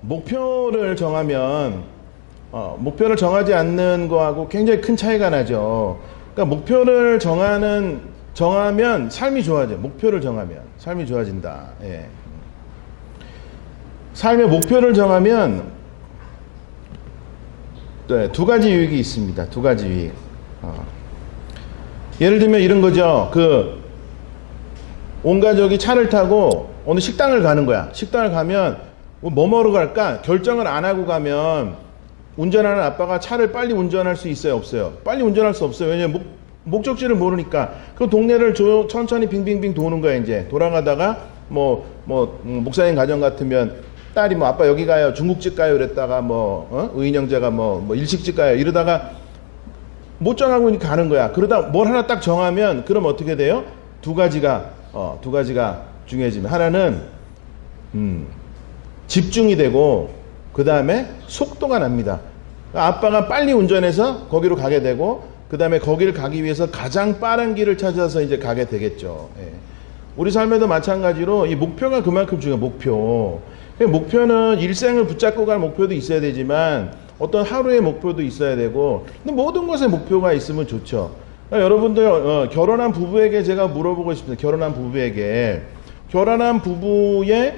목표를 정하면 목표를 정하지 않는 거하고 굉장히 큰 차이가 나죠. 그러니까 목표를 정하면 삶이 좋아져. 목표를 정하면 삶이 좋아진다. 예. 삶의 목표를 정하면 네, 두 가지 유익이 있습니다. 두 가지 유익. 예를 들면 이런 거죠. 온 가족이 차를 타고 어느 식당을 가는 거야. 식당을 가면 뭐 먹으러 갈까? 결정을 안 하고 가면 운전하는 아빠가 차를 빨리 운전할 수 있어요? 없어요? 빨리 운전할 수 없어요. 왜냐면 목적지를 모르니까. 그 동네를 천천히 빙빙빙 도는 거야, 이제. 돌아가다가 목사님 가정 같으면 딸이 아빠 여기 가요. 중국집 가요. 이랬다가 의인 형제가 일식집 가요. 이러다가 못 정하고 가는 거야. 그러다 뭘 하나 딱 정하면 그럼 어떻게 돼요? 두 가지가 중요해지면 하나는 집중이 되고 그 다음에 속도가 납니다. 아빠가 빨리 운전해서 거기로 가게 되고 그 다음에 거기를 가기 위해서 가장 빠른 길을 찾아서 이제 가게 되겠죠. 예. 우리 삶에도 마찬가지로 이 목표가 그만큼 중요해요. 목표는 일생을 붙잡고 갈 목표도 있어야 되지만 어떤 하루의 목표도 있어야 되고 근데 모든 것에 목표가 있으면 좋죠. 그러니까 여러분들 결혼한 부부에게 제가 물어보고 싶습니다. 결혼한 부부의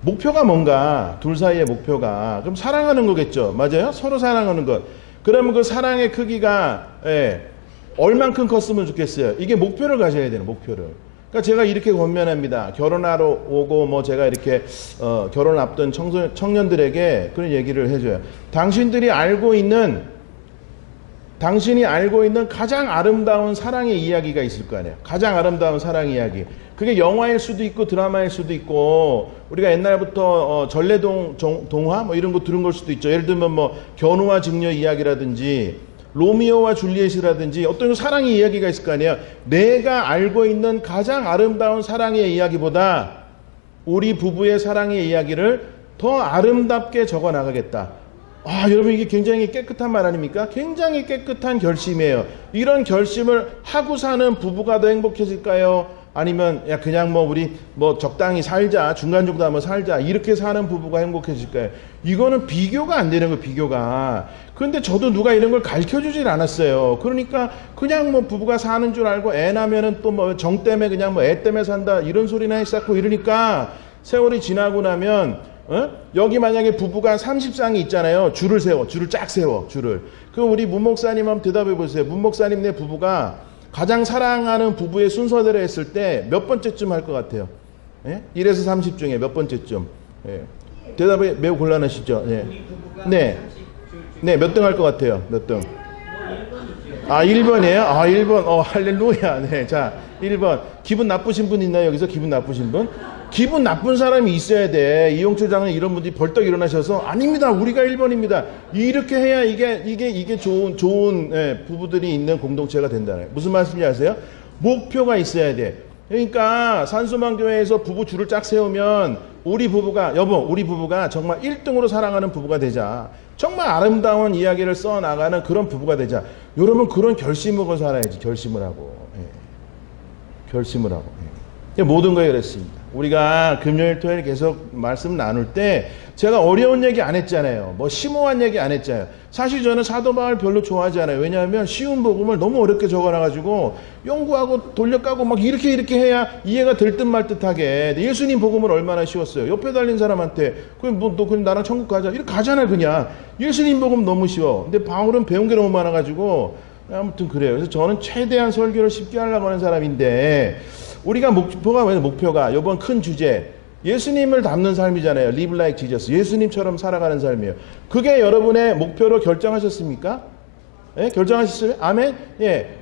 목표가 뭔가, 둘 사이의 목표가. 그럼 사랑하는 거겠죠. 맞아요? 서로 사랑하는 것. 그러면 그 사랑의 크기가 얼만큼 컸으면 좋겠어요. 이게 목표를 가져야 되는 목표를. 그러니까 제가 이렇게 권면합니다. 결혼하러 오고 제가 이렇게 결혼을 앞둔 청년들에게 그런 얘기를 해줘요. 당신이 알고 있는 가장 아름다운 사랑의 이야기가 있을 거 아니에요. 가장 아름다운 사랑 이야기. 그게 영화일 수도 있고 드라마일 수도 있고 우리가 옛날부터 전래동 동화 이런 거 들은 걸 수도 있죠. 예를 들면 견우와 직녀 이야기라든지 로미오와 줄리엣이라든지 어떤 사랑의 이야기가 있을 거 아니에요. 내가 알고 있는 가장 아름다운 사랑의 이야기보다 우리 부부의 사랑의 이야기를 더 아름답게 적어 나가겠다. 여러분 이게 굉장히 깨끗한 말 아닙니까? 굉장히 깨끗한 결심이에요. 이런 결심을 하고 사는 부부가 더 행복해질까요? 아니면 그냥 우리 적당히 살자, 중간중간 한번 살자 이렇게 사는 부부가 행복해질까요? 이거는 비교가 안 되는 거예요. 비교가. 그런데 저도 누가 이런 걸 가르쳐주질 않았어요. 그러니까 그냥 부부가 사는 줄 알고 애 낳으면은 또 정 때문에 그냥 애 때문에 산다 이런 소리나 했었고 이러니까 세월이 지나고 나면 여기 만약에 부부가 30쌍이 있잖아요. 줄을 쫙 세워. 그럼 우리 문 목사님 한번 대답해 보세요. 문 목사님네 부부가 가장 사랑하는 부부의 순서대로 했을 때 몇 번째쯤 할 것 같아요? 1에서 30 중에 몇 번째쯤? 대답이 매우 곤란하시죠? 네. 네, 몇 등 할 것 같아요? 몇 등? 1번이에요? 1번. 할렐루야. 네, 자, 1번. 기분 나쁘신 분 있나요? 여기서 기분 나쁘신 분? 기분 나쁜 사람이 있어야 돼. 이용철 장은 이런 분들이 벌떡 일어나셔서 아닙니다. 우리가 1번입니다. 이렇게 해야 이게 좋은 부부들이 있는 공동체가 된다는. 무슨 말씀인지 아세요? 목표가 있어야 돼. 그러니까 산수망교회에서 부부 줄을 쫙 세우면 우리 부부가 정말 1등으로 사랑하는 부부가 되자. 정말 아름다운 이야기를 써나가는 그런 부부가 되자. 여러분 그런 결심을 하고 살아야지. 결심을 하고. 모든 거에 그랬습니다. 우리가 금요일 토요일 계속 말씀 나눌 때 제가 어려운 얘기 안 했잖아요. 심오한 얘기 안 했잖아요. 사실 저는 사도 바울 별로 좋아하지 않아요. 왜냐하면 쉬운 복음을 너무 어렵게 적어놔가지고 연구하고 돌려까고 이렇게 해야 이해가 될 듯 말 듯하게. 예수님 복음은 얼마나 쉬웠어요. 옆에 달린 사람한테 너 그냥 나랑 천국 가자 이렇게 가잖아. 그냥 예수님 복음 너무 쉬워. 근데 바울은 배운 게 너무 많아가지고 아무튼 그래요. 그래서 저는 최대한 설교를 쉽게 하려고 하는 사람인데 우리가 목표가 이번 큰 주제 예수님을 닮는 삶이잖아요. Live like Jesus. 예수님처럼 살아가는 삶이에요. 그게 여러분의 목표로 결정하셨습니까? 결정하셨어요? 아멘?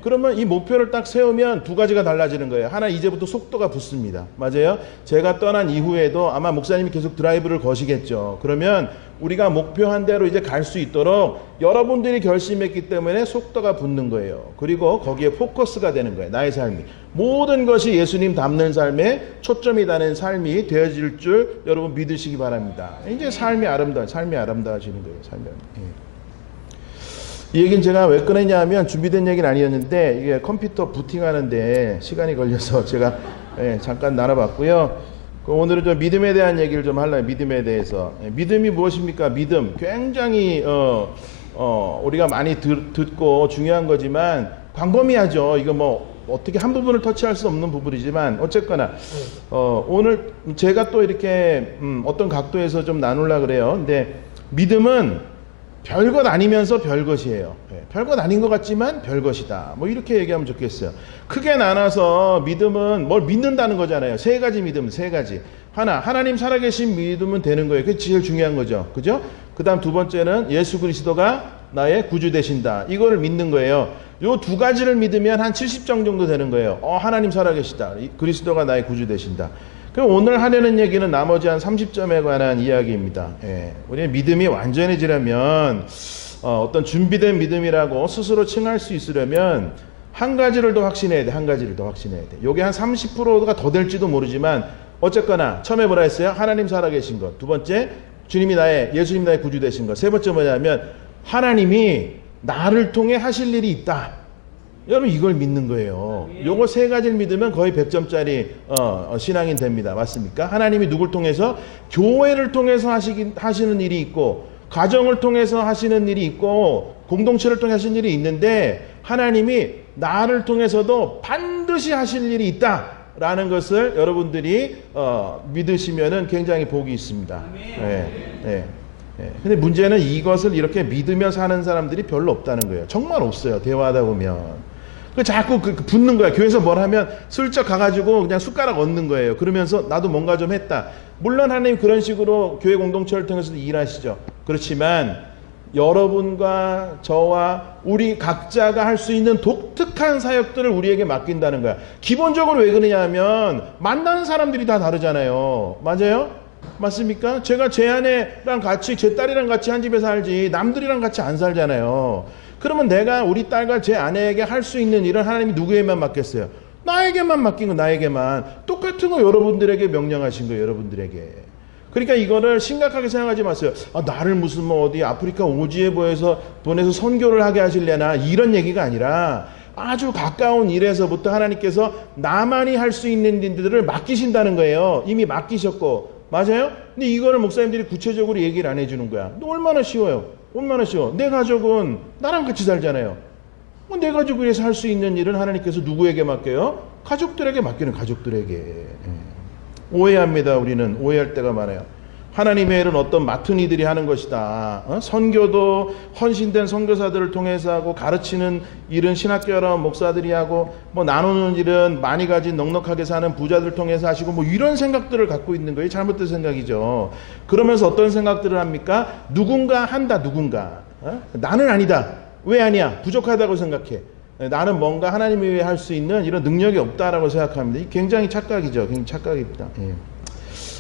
그러면 이 목표를 딱 세우면 두 가지가 달라지는 거예요. 하나, 이제부터 속도가 붙습니다. 맞아요? 제가 떠난 이후에도 아마 목사님이 계속 드라이브를 거시겠죠. 그러면 우리가 목표한 대로 이제 갈 수 있도록 여러분들이 결심했기 때문에 속도가 붙는 거예요. 그리고 거기에 포커스가 되는 거예요. 나의 삶이. 모든 것이 예수님 닮는 삶에 초점이 다는 삶이 되어질 줄 여러분 믿으시기 바랍니다. 이제 삶이 아름다워지는 거예요. 이 얘기는 제가 왜 꺼냈냐 하면 준비된 얘기는 아니었는데 이게 컴퓨터 부팅하는데 시간이 걸려서 제가 잠깐 나눠봤고요. 오늘은 좀 믿음에 대한 얘기를 좀 할래요. 믿음에 대해서. 믿음이 무엇입니까? 믿음. 굉장히 우리가 많이 듣고 중요한 거지만 광범위하죠. 이거 뭐 어떻게 한 부분을 터치할 수 없는 부분이지만 어쨌거나 오늘 제가 또 이렇게 어떤 각도에서 좀 나누려고 그래요. 근데 믿음은 별것 아니면서 별것이에요. 별것 아닌 것 같지만 별것이다. 뭐 이렇게 얘기하면 좋겠어요. 크게 나눠서 믿음은 뭘 믿는다는 거잖아요. 세 가지 믿음, 세 가지. 하나님 살아계신 믿으면 되는 거예요. 그게 제일 중요한 거죠. 그죠? 그 다음 두 번째는 예수 그리스도가 나의 구주 되신다. 이거를 믿는 거예요. 요 두 가지를 믿으면 한 70점 정도 되는 거예요. 하나님 살아계시다. 그리스도가 나의 구주 되신다. 그럼 오늘 하려는 얘기는 나머지 한 30점에 관한 이야기입니다. 우리의 믿음이 완전해지려면 어떤 준비된 믿음이라고 스스로 칭할 수 있으려면 한 가지를 더 확신해야 돼. 한 가지를 더 확신해야 돼. 요게 한 30%가 더 될지도 모르지만 어쨌거나 처음에 뭐라 했어요? 하나님 살아계신 것. 두 번째, 예수님 나의 구주 되신 것. 세 번째 뭐냐면 하나님이 나를 통해 하실 일이 있다. 여러분 이걸 믿는 거예요. 요거 세 가지를 믿으면 거의 100점짜리 신앙인 됩니다. 맞습니까? 하나님이 누굴 통해서? 교회를 통해서 하시는 일이 있고 가정을 통해서 하시는 일이 있고 공동체를 통해 하시는 일이 있는데 하나님이 나를 통해서도 반드시 하실 일이 있다라는 것을 여러분들이 믿으시면은 굉장히 복이 있습니다. 근데 문제는 이것을 이렇게 믿으며 사는 사람들이 별로 없다는 거예요. 정말 없어요. 대화하다 보면. 자꾸 붙는 거야. 교회에서 뭘 하면 슬쩍 가가지고 그냥 숟가락 얹는 거예요. 그러면서 나도 뭔가 좀 했다. 물론 하나님 그런 식으로 교회 공동체를 통해서도 일하시죠. 그렇지만 여러분과 저와 우리 각자가 할 수 있는 독특한 사역들을 우리에게 맡긴다는 거야. 기본적으로 왜 그러냐면 만나는 사람들이 다 다르잖아요. 맞아요? 맞습니까? 제가 제 아내랑 같이 제 딸이랑 같이 한 집에 살지 남들이랑 같이 안 살잖아요. 그러면 내가 우리 딸과 제 아내에게 할 수 있는 일은 하나님이 누구에게만 맡겼어요? 나에게만 맡긴 거, 나에게만. 똑같은 거 여러분들에게 명령하신 거예요. 여러분들에게. 그러니까 이거를 심각하게 생각하지 마세요. 나를 무슨 뭐 어디 아프리카 오지에 보내서 선교를 하게 하실래나 이런 얘기가 아니라 아주 가까운 일에서부터 하나님께서 나만이 할 수 있는 일들을 맡기신다는 거예요. 이미 맡기셨고. 맞아요? 근데 이거를 목사님들이 구체적으로 얘기를 안 해주는 거야. 얼마나 쉬워요. 얼마나 쉬워. 내 가족은 나랑 같이 살잖아요. 내 가족을 위해서 할 수 있는 일은 하나님께서 누구에게 맡겨요? 가족들에게 맡기는 가족들에게. 오해합니다. 우리는 오해할 때가 많아요. 하나님의 일은 어떤 맡은 이들이 하는 것이다. 선교도 헌신된 선교사들을 통해서 하고 가르치는 일은 신학교랑 목사들이 하고 뭐 나누는 일은 많이 가진 넉넉하게 사는 부자들 통해서 하시고 뭐 이런 생각들을 갖고 있는 거예요. 잘못된 생각이죠. 그러면서 어떤 생각들을 합니까? 누군가 한다. 누군가. 나는 아니다. 왜 아니야? 부족하다고 생각해. 나는 뭔가 하나님이 위해 할 수 있는 이런 능력이 없다라고 생각합니다. 이 굉장히 착각이죠. 굉장히 착각입니다.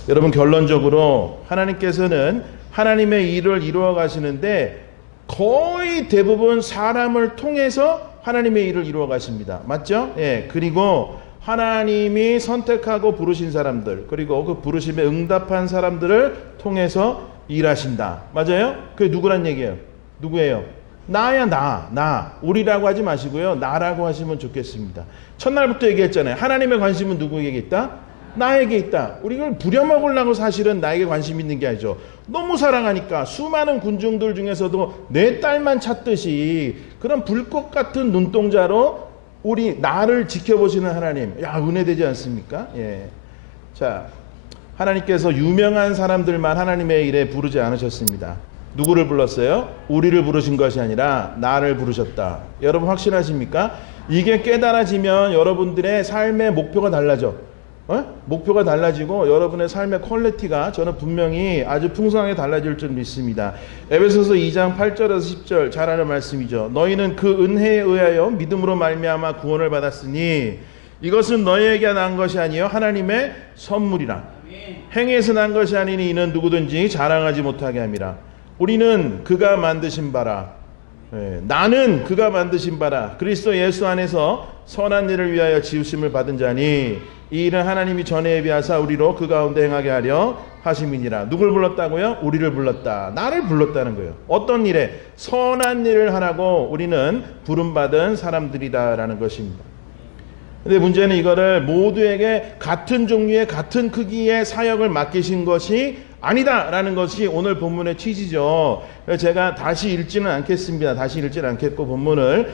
여러분 결론적으로 하나님께서는 하나님의 일을 이루어 가시는데 거의 대부분 사람을 통해서 하나님의 일을 이루어 가십니다. 맞죠? 그리고 하나님이 선택하고 부르신 사람들 그리고 그 부르심에 응답한 사람들을 통해서 일하신다. 맞아요? 그게 누구란 얘기예요? 누구예요? 나야 나. 우리라고 하지 마시고요. 나라고 하시면 좋겠습니다. 첫날부터 얘기했잖아요. 하나님의 관심은 누구에게 있다? 나에게 있다. 우리는 부려먹으려고 사실은 나에게 관심 있는 게 아니죠. 너무 사랑하니까 수많은 군중들 중에서도 내 딸만 찾듯이 그런 불꽃 같은 눈동자로 우리 나를 지켜보시는 하나님. 은혜되지 않습니까? 자, 하나님께서 유명한 사람들만 하나님의 일에 부르지 않으셨습니다. 누구를 불렀어요? 우리를 부르신 것이 아니라 나를 부르셨다. 여러분 확신하십니까? 이게 깨달아지면 여러분들의 삶의 목표가 달라져. 목표가 달라지고 여러분의 삶의 퀄리티가 저는 분명히 아주 풍성하게 달라질 줄 믿습니다. 에베소서 2장 8절에서 10절 잘 아는 말씀이죠. 너희는 그 은혜에 의하여 믿음으로 말미암아 구원을 받았으니 이것은 너희에게 난 것이 아니요 하나님의 선물이라. 행위에서 난 것이 아니니 이는 누구든지 자랑하지 못하게 함이라. 우리는 그가 만드신 바라. 나는 그가 만드신 바라. 그리스도 예수 안에서 선한 일을 위하여 지으심을 받은 자니 이 일은 하나님이 전에 예비하사 우리로 그 가운데 행하게 하려 하심이니라. 누굴 불렀다고요? 우리를 불렀다. 나를 불렀다는 거예요. 어떤 일에? 선한 일을 하라고 우리는 부름받은 사람들이다라는 것입니다. 근데 문제는 이거를 모두에게 같은 종류의 같은 크기의 사역을 맡기신 것이 아니다라는 것이 오늘 본문의 취지죠. 그래서 제가 다시 읽지는 않겠습니다. 다시 읽지는 않겠고 본문을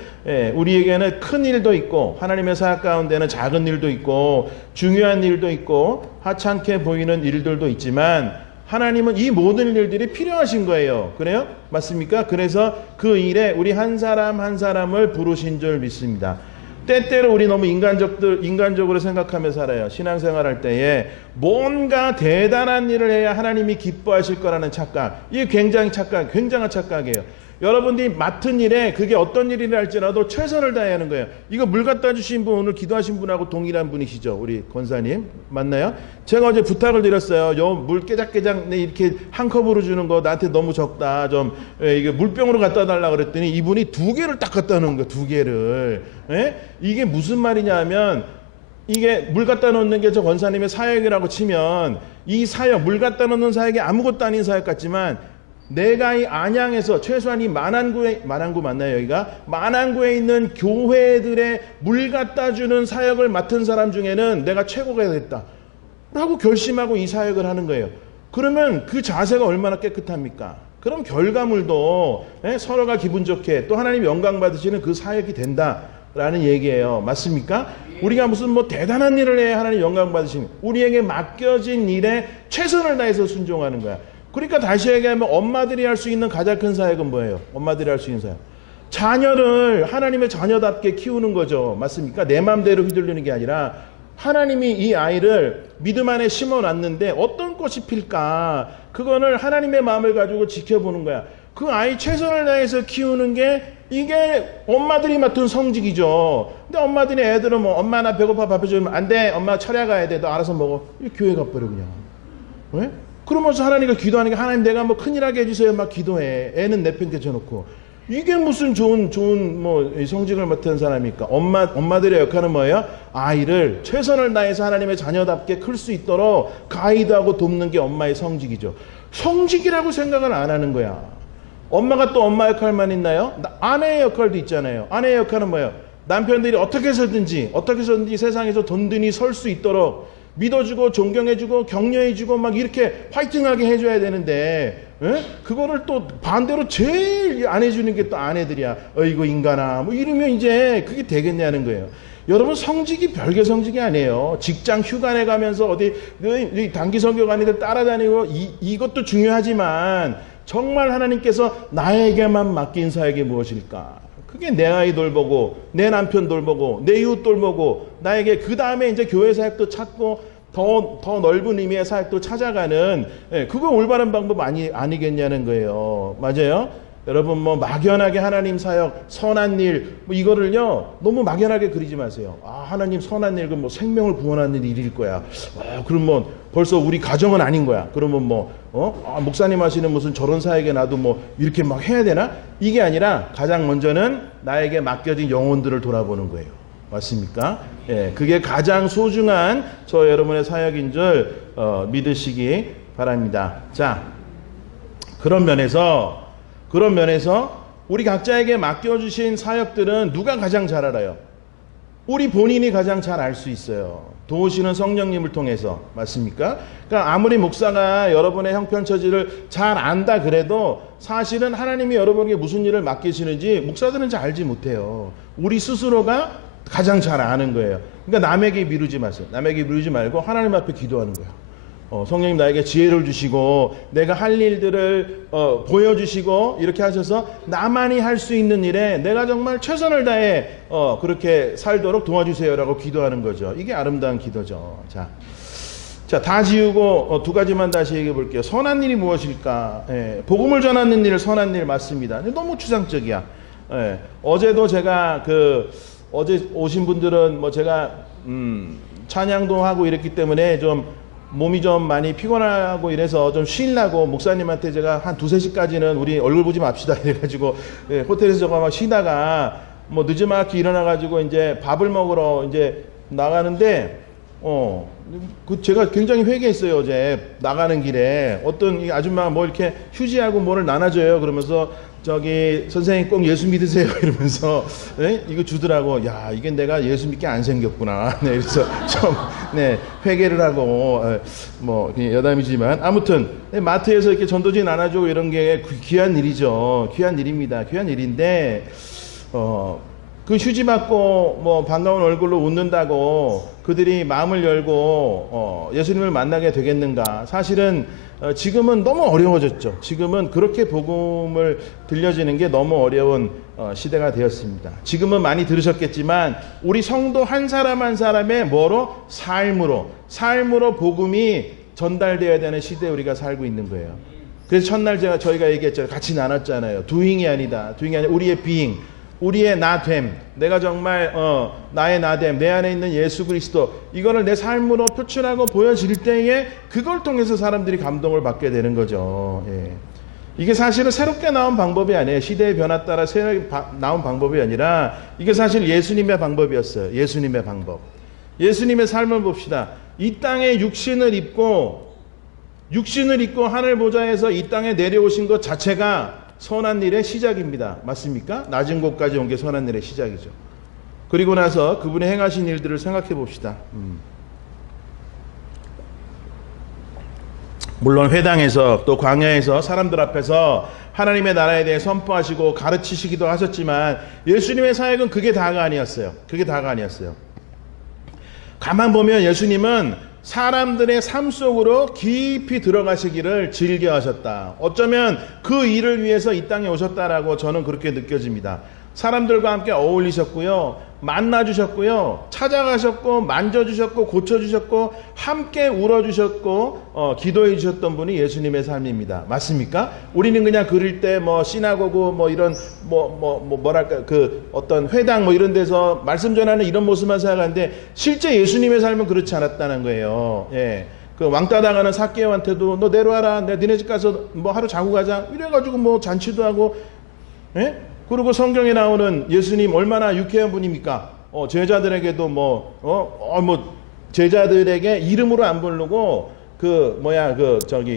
우리에게는 큰 일도 있고 하나님의 사역 가운데는 작은 일도 있고 중요한 일도 있고 하찮게 보이는 일들도 있지만 하나님은 이 모든 일들이 필요하신 거예요. 그래요? 맞습니까? 그래서 그 일에 우리 한 사람 한 사람을 부르신 줄 믿습니다. 때때로 우리 너무 인간적으로 생각하며 살아요. 신앙생활 할 때에 뭔가 대단한 일을 해야 하나님이 기뻐하실 거라는 착각. 이게 굉장한 착각이에요. 여러분들이 맡은 일에 그게 어떤 일이라 할지라도 최선을 다해야 하는 거예요. 이거 물 갖다 주신 분, 오늘 기도하신 분하고 동일한 분이시죠. 우리 권사님. 맞나요? 제가 어제 부탁을 드렸어요. 요 물 깨작깨작 이렇게 한 컵으로 주는 거 나한테 너무 적다. 좀 이게 물병으로 갖다 달라고 그랬더니 이분이 2개를 딱 갖다 놓은 거예요. 2개를. 이게 무슨 말이냐 하면 이게 물 갖다 놓는 게 저 권사님의 사역이라고 치면 이 사역, 물 갖다 놓는 사역이 아무것도 아닌 사역 같지만 내가 이 안양에서 최소한 이 만안구 맞나요 여기가? 만안구에 있는 교회들의 물 갖다 주는 사역을 맡은 사람 중에는 내가 최고가 됐다 라고 결심하고 이 사역을 하는 거예요. 그러면 그 자세가 얼마나 깨끗합니까? 그럼 결과물도 서로가 기분 좋게 또 하나님 영광 받으시는 그 사역이 된다라는 얘기예요. 맞습니까? 우리가 무슨 뭐 대단한 일을 해야 하나님 영광 받으시는, 우리에게 맡겨진 일에 최선을 다해서 순종하는 거야. 그러니까 다시 얘기하면 엄마들이 할 수 있는 가장 큰 사역은 뭐예요? 엄마들이 할 수 있는 사역. 자녀를 하나님의 자녀답게 키우는 거죠. 맞습니까? 내 마음대로 휘둘리는 게 아니라 하나님이 이 아이를 믿음 안에 심어놨는데 어떤 꽃이 필까? 그거를 하나님의 마음을 가지고 지켜보는 거야. 그 아이 최선을 다해서 키우는 게 이게 엄마들이 맡은 성직이죠. 근데 엄마들이 애들은 뭐 엄마 나 배고파 밥 해주면 안 돼. 엄마 철야 가야 돼. 너 알아서 먹어. 교회 가버려 그냥. 왜? 그러면서 하나님과 기도하는 게 하나님 내가 뭐 큰일하게 해주세요 막 기도해. 애는 내 편 껴쳐놓고 이게 무슨 좋은 뭐 성직을 맡은 사람입니까? 엄마들의 역할은 뭐예요? 아이를 최선을 다해서 하나님의 자녀답게 클 수 있도록 가이드하고 돕는 게 엄마의 성직이죠. 성직이라고 생각을 안 하는 거야. 엄마가 또 엄마 역할만 있나요? 아내의 역할도 있잖아요. 아내의 역할은 뭐예요? 남편들이 어떻게 해서든지 세상에서 든든히 설 수 있도록 믿어주고 존경해주고 격려해주고 막 이렇게 화이팅하게 해줘야 되는데 그거를 또 반대로 제일 안 해주는 게 또 아내들이야. 어이구 인간아 뭐 이러면 이제 그게 되겠냐는 거예요. 여러분 성직이 별개 성직이 아니에요. 직장 휴가 내 가면서 어디 단기 선교관이들 따라다니고 이것도 중요하지만 정말 하나님께서 나에게만 맡긴 사역이 무엇일까? 그게 내 아이 돌보고 내 남편 돌보고 내 이웃 돌보고 나에게 그 다음에 이제 교회 사역도 찾고 더 넓은 의미의 사역도 찾아가는 그거 올바른 방법 아니겠냐는 거예요. 맞아요? 여러분 뭐 막연하게 하나님 사역 선한 일 뭐 이거를요 너무 막연하게 그리지 마세요. 아 하나님 선한 일 그럼 뭐 생명을 구원하는 일일 거야. 그럼 뭐 벌써 우리 가정은 아닌 거야. 그러면 뭐 목사님 하시는 무슨 저런 사역에 나도 뭐 이렇게 막 해야 되나? 이게 아니라 가장 먼저는 나에게 맡겨진 영혼들을 돌아보는 거예요. 맞습니까? 예, 그게 가장 소중한 저 여러분의 사역인 줄 믿으시기 바랍니다. 자, 그런 면에서 우리 각자에게 맡겨주신 사역들은 누가 가장 잘 알아요? 우리 본인이 가장 잘 알 수 있어요. 도우시는 성령님을 통해서. 맞습니까? 그러니까 아무리 목사가 여러분의 형편처지를 잘 안다 그래도 사실은 하나님이 여러분에게 무슨 일을 맡기시는지 목사들은 잘 알지 못해요. 우리 스스로가 가장 잘 아는 거예요. 그러니까 남에게 미루지 마세요. 남에게 미루지 말고 하나님 앞에 기도하는 거예요. 성령님 나에게 지혜를 주시고 내가 할 일들을 보여주시고 이렇게 하셔서 나만이 할 수 있는 일에 내가 정말 최선을 다해 그렇게 살도록 도와주세요라고 기도하는 거죠. 이게 아름다운 기도죠. 자, 다 지우고 두 가지만 다시 얘기해 볼게요. 선한 일이 무엇일까? 복음을 전하는 일 선한 일 맞습니다. 너무 추상적이야. 어제도 제가 어제 오신 분들은 뭐 제가 찬양도 하고 이랬기 때문에 좀 몸이 좀 많이 피곤하고 이래서 좀 쉬려고 목사님한테 제가 한 2-3시까지는 우리 얼굴 보지 맙시다 이래가지고 호텔에서 저거 막 쉬다가 뭐 늦지막히 일어나가지고 이제 밥을 먹으러 이제 나가는데 제가 굉장히 회개했어요. 어제 나가는 길에 어떤 이 아줌마가 뭐 이렇게 휴지하고 뭐를 나눠줘요. 그러면서 저기 선생님 꼭 예수 믿으세요 이러면서 이거 주더라고. 야, 이게 내가 예수 믿게 안 생겼구나. 네, 그래서 좀 회개를 하고 뭐 그냥 여담이지만 아무튼 마트에서 이렇게 전도지 나눠주고 이런 게 귀한 일이죠. 귀한 일입니다. 귀한 일인데 그 휴지 받고 뭐 반가운 얼굴로 웃는다고 그들이 마음을 열고 예수님을 만나게 되겠는가? 사실은 지금은 너무 어려워졌죠. 지금은 그렇게 복음을 들려지는 게 너무 어려운 시대가 되었습니다. 지금은 많이 들으셨겠지만 우리 성도 한 사람 한 사람의 뭐로? 삶으로 복음이 전달되어야 되는 시대에 우리가 살고 있는 거예요. 그래서 첫날 저희가 얘기했잖아요. 같이 나눴잖아요. doing이 아니다. 우리의 being. 우리의 나됨, 내가 정말 나의 나됨, 내 안에 있는 예수 그리스도, 이거를 내 삶으로 표출하고 보여질 때에 그걸 통해서 사람들이 감동을 받게 되는 거죠. 예. 이게 사실은 새롭게 나온 방법이 아니에요. 시대의 변화 따라 새롭게 나온 방법이 아니라 이게 사실 예수님의 방법이었어요. 예수님의 방법. 예수님의 삶을 봅시다. 이 땅에 육신을 입고 하늘 보좌에서 이 땅에 내려오신 것 자체가 선한 일의 시작입니다. 맞습니까? 낮은 곳까지 온 게 선한 일의 시작이죠. 그리고 나서 그분의 행하신 일들을 생각해 봅시다. 물론 회당에서 또 광야에서 사람들 앞에서 하나님의 나라에 대해 선포하시고 가르치시기도 하셨지만 예수님의 사역은 그게 다가 아니었어요. 가만 보면 예수님은 사람들의 삶 속으로 깊이 들어가시기를 즐겨하셨다. 어쩌면 그 일을 위해서 이 땅에 오셨다라고 저는 그렇게 느껴집니다. 사람들과 함께 어울리셨고요. 만나주셨고요. 찾아가셨고 만져주셨고 고쳐주셨고 함께 울어주셨고 기도해 주셨던 분이 예수님의 삶입니다. 맞습니까? 우리는 그냥 그릴 때 뭐 시나고그 뭐 이런 뭐랄까 그 어떤 회당 뭐 이런 데서 말씀 전하는 이런 모습만 생각하는데 실제 예수님의 삶은 그렇지 않았다는 거예요. 예. 그 왕따 당하는 삭개오한테도 너 내려와라. 내가 니네 집 가서 뭐 하루 자고 가자. 이래가지고 뭐 잔치도 하고. 예? 그리고 성경에 나오는 예수님 얼마나 유쾌한 분입니까? 제자들에게도 제자들에게 이름으로 안 부르고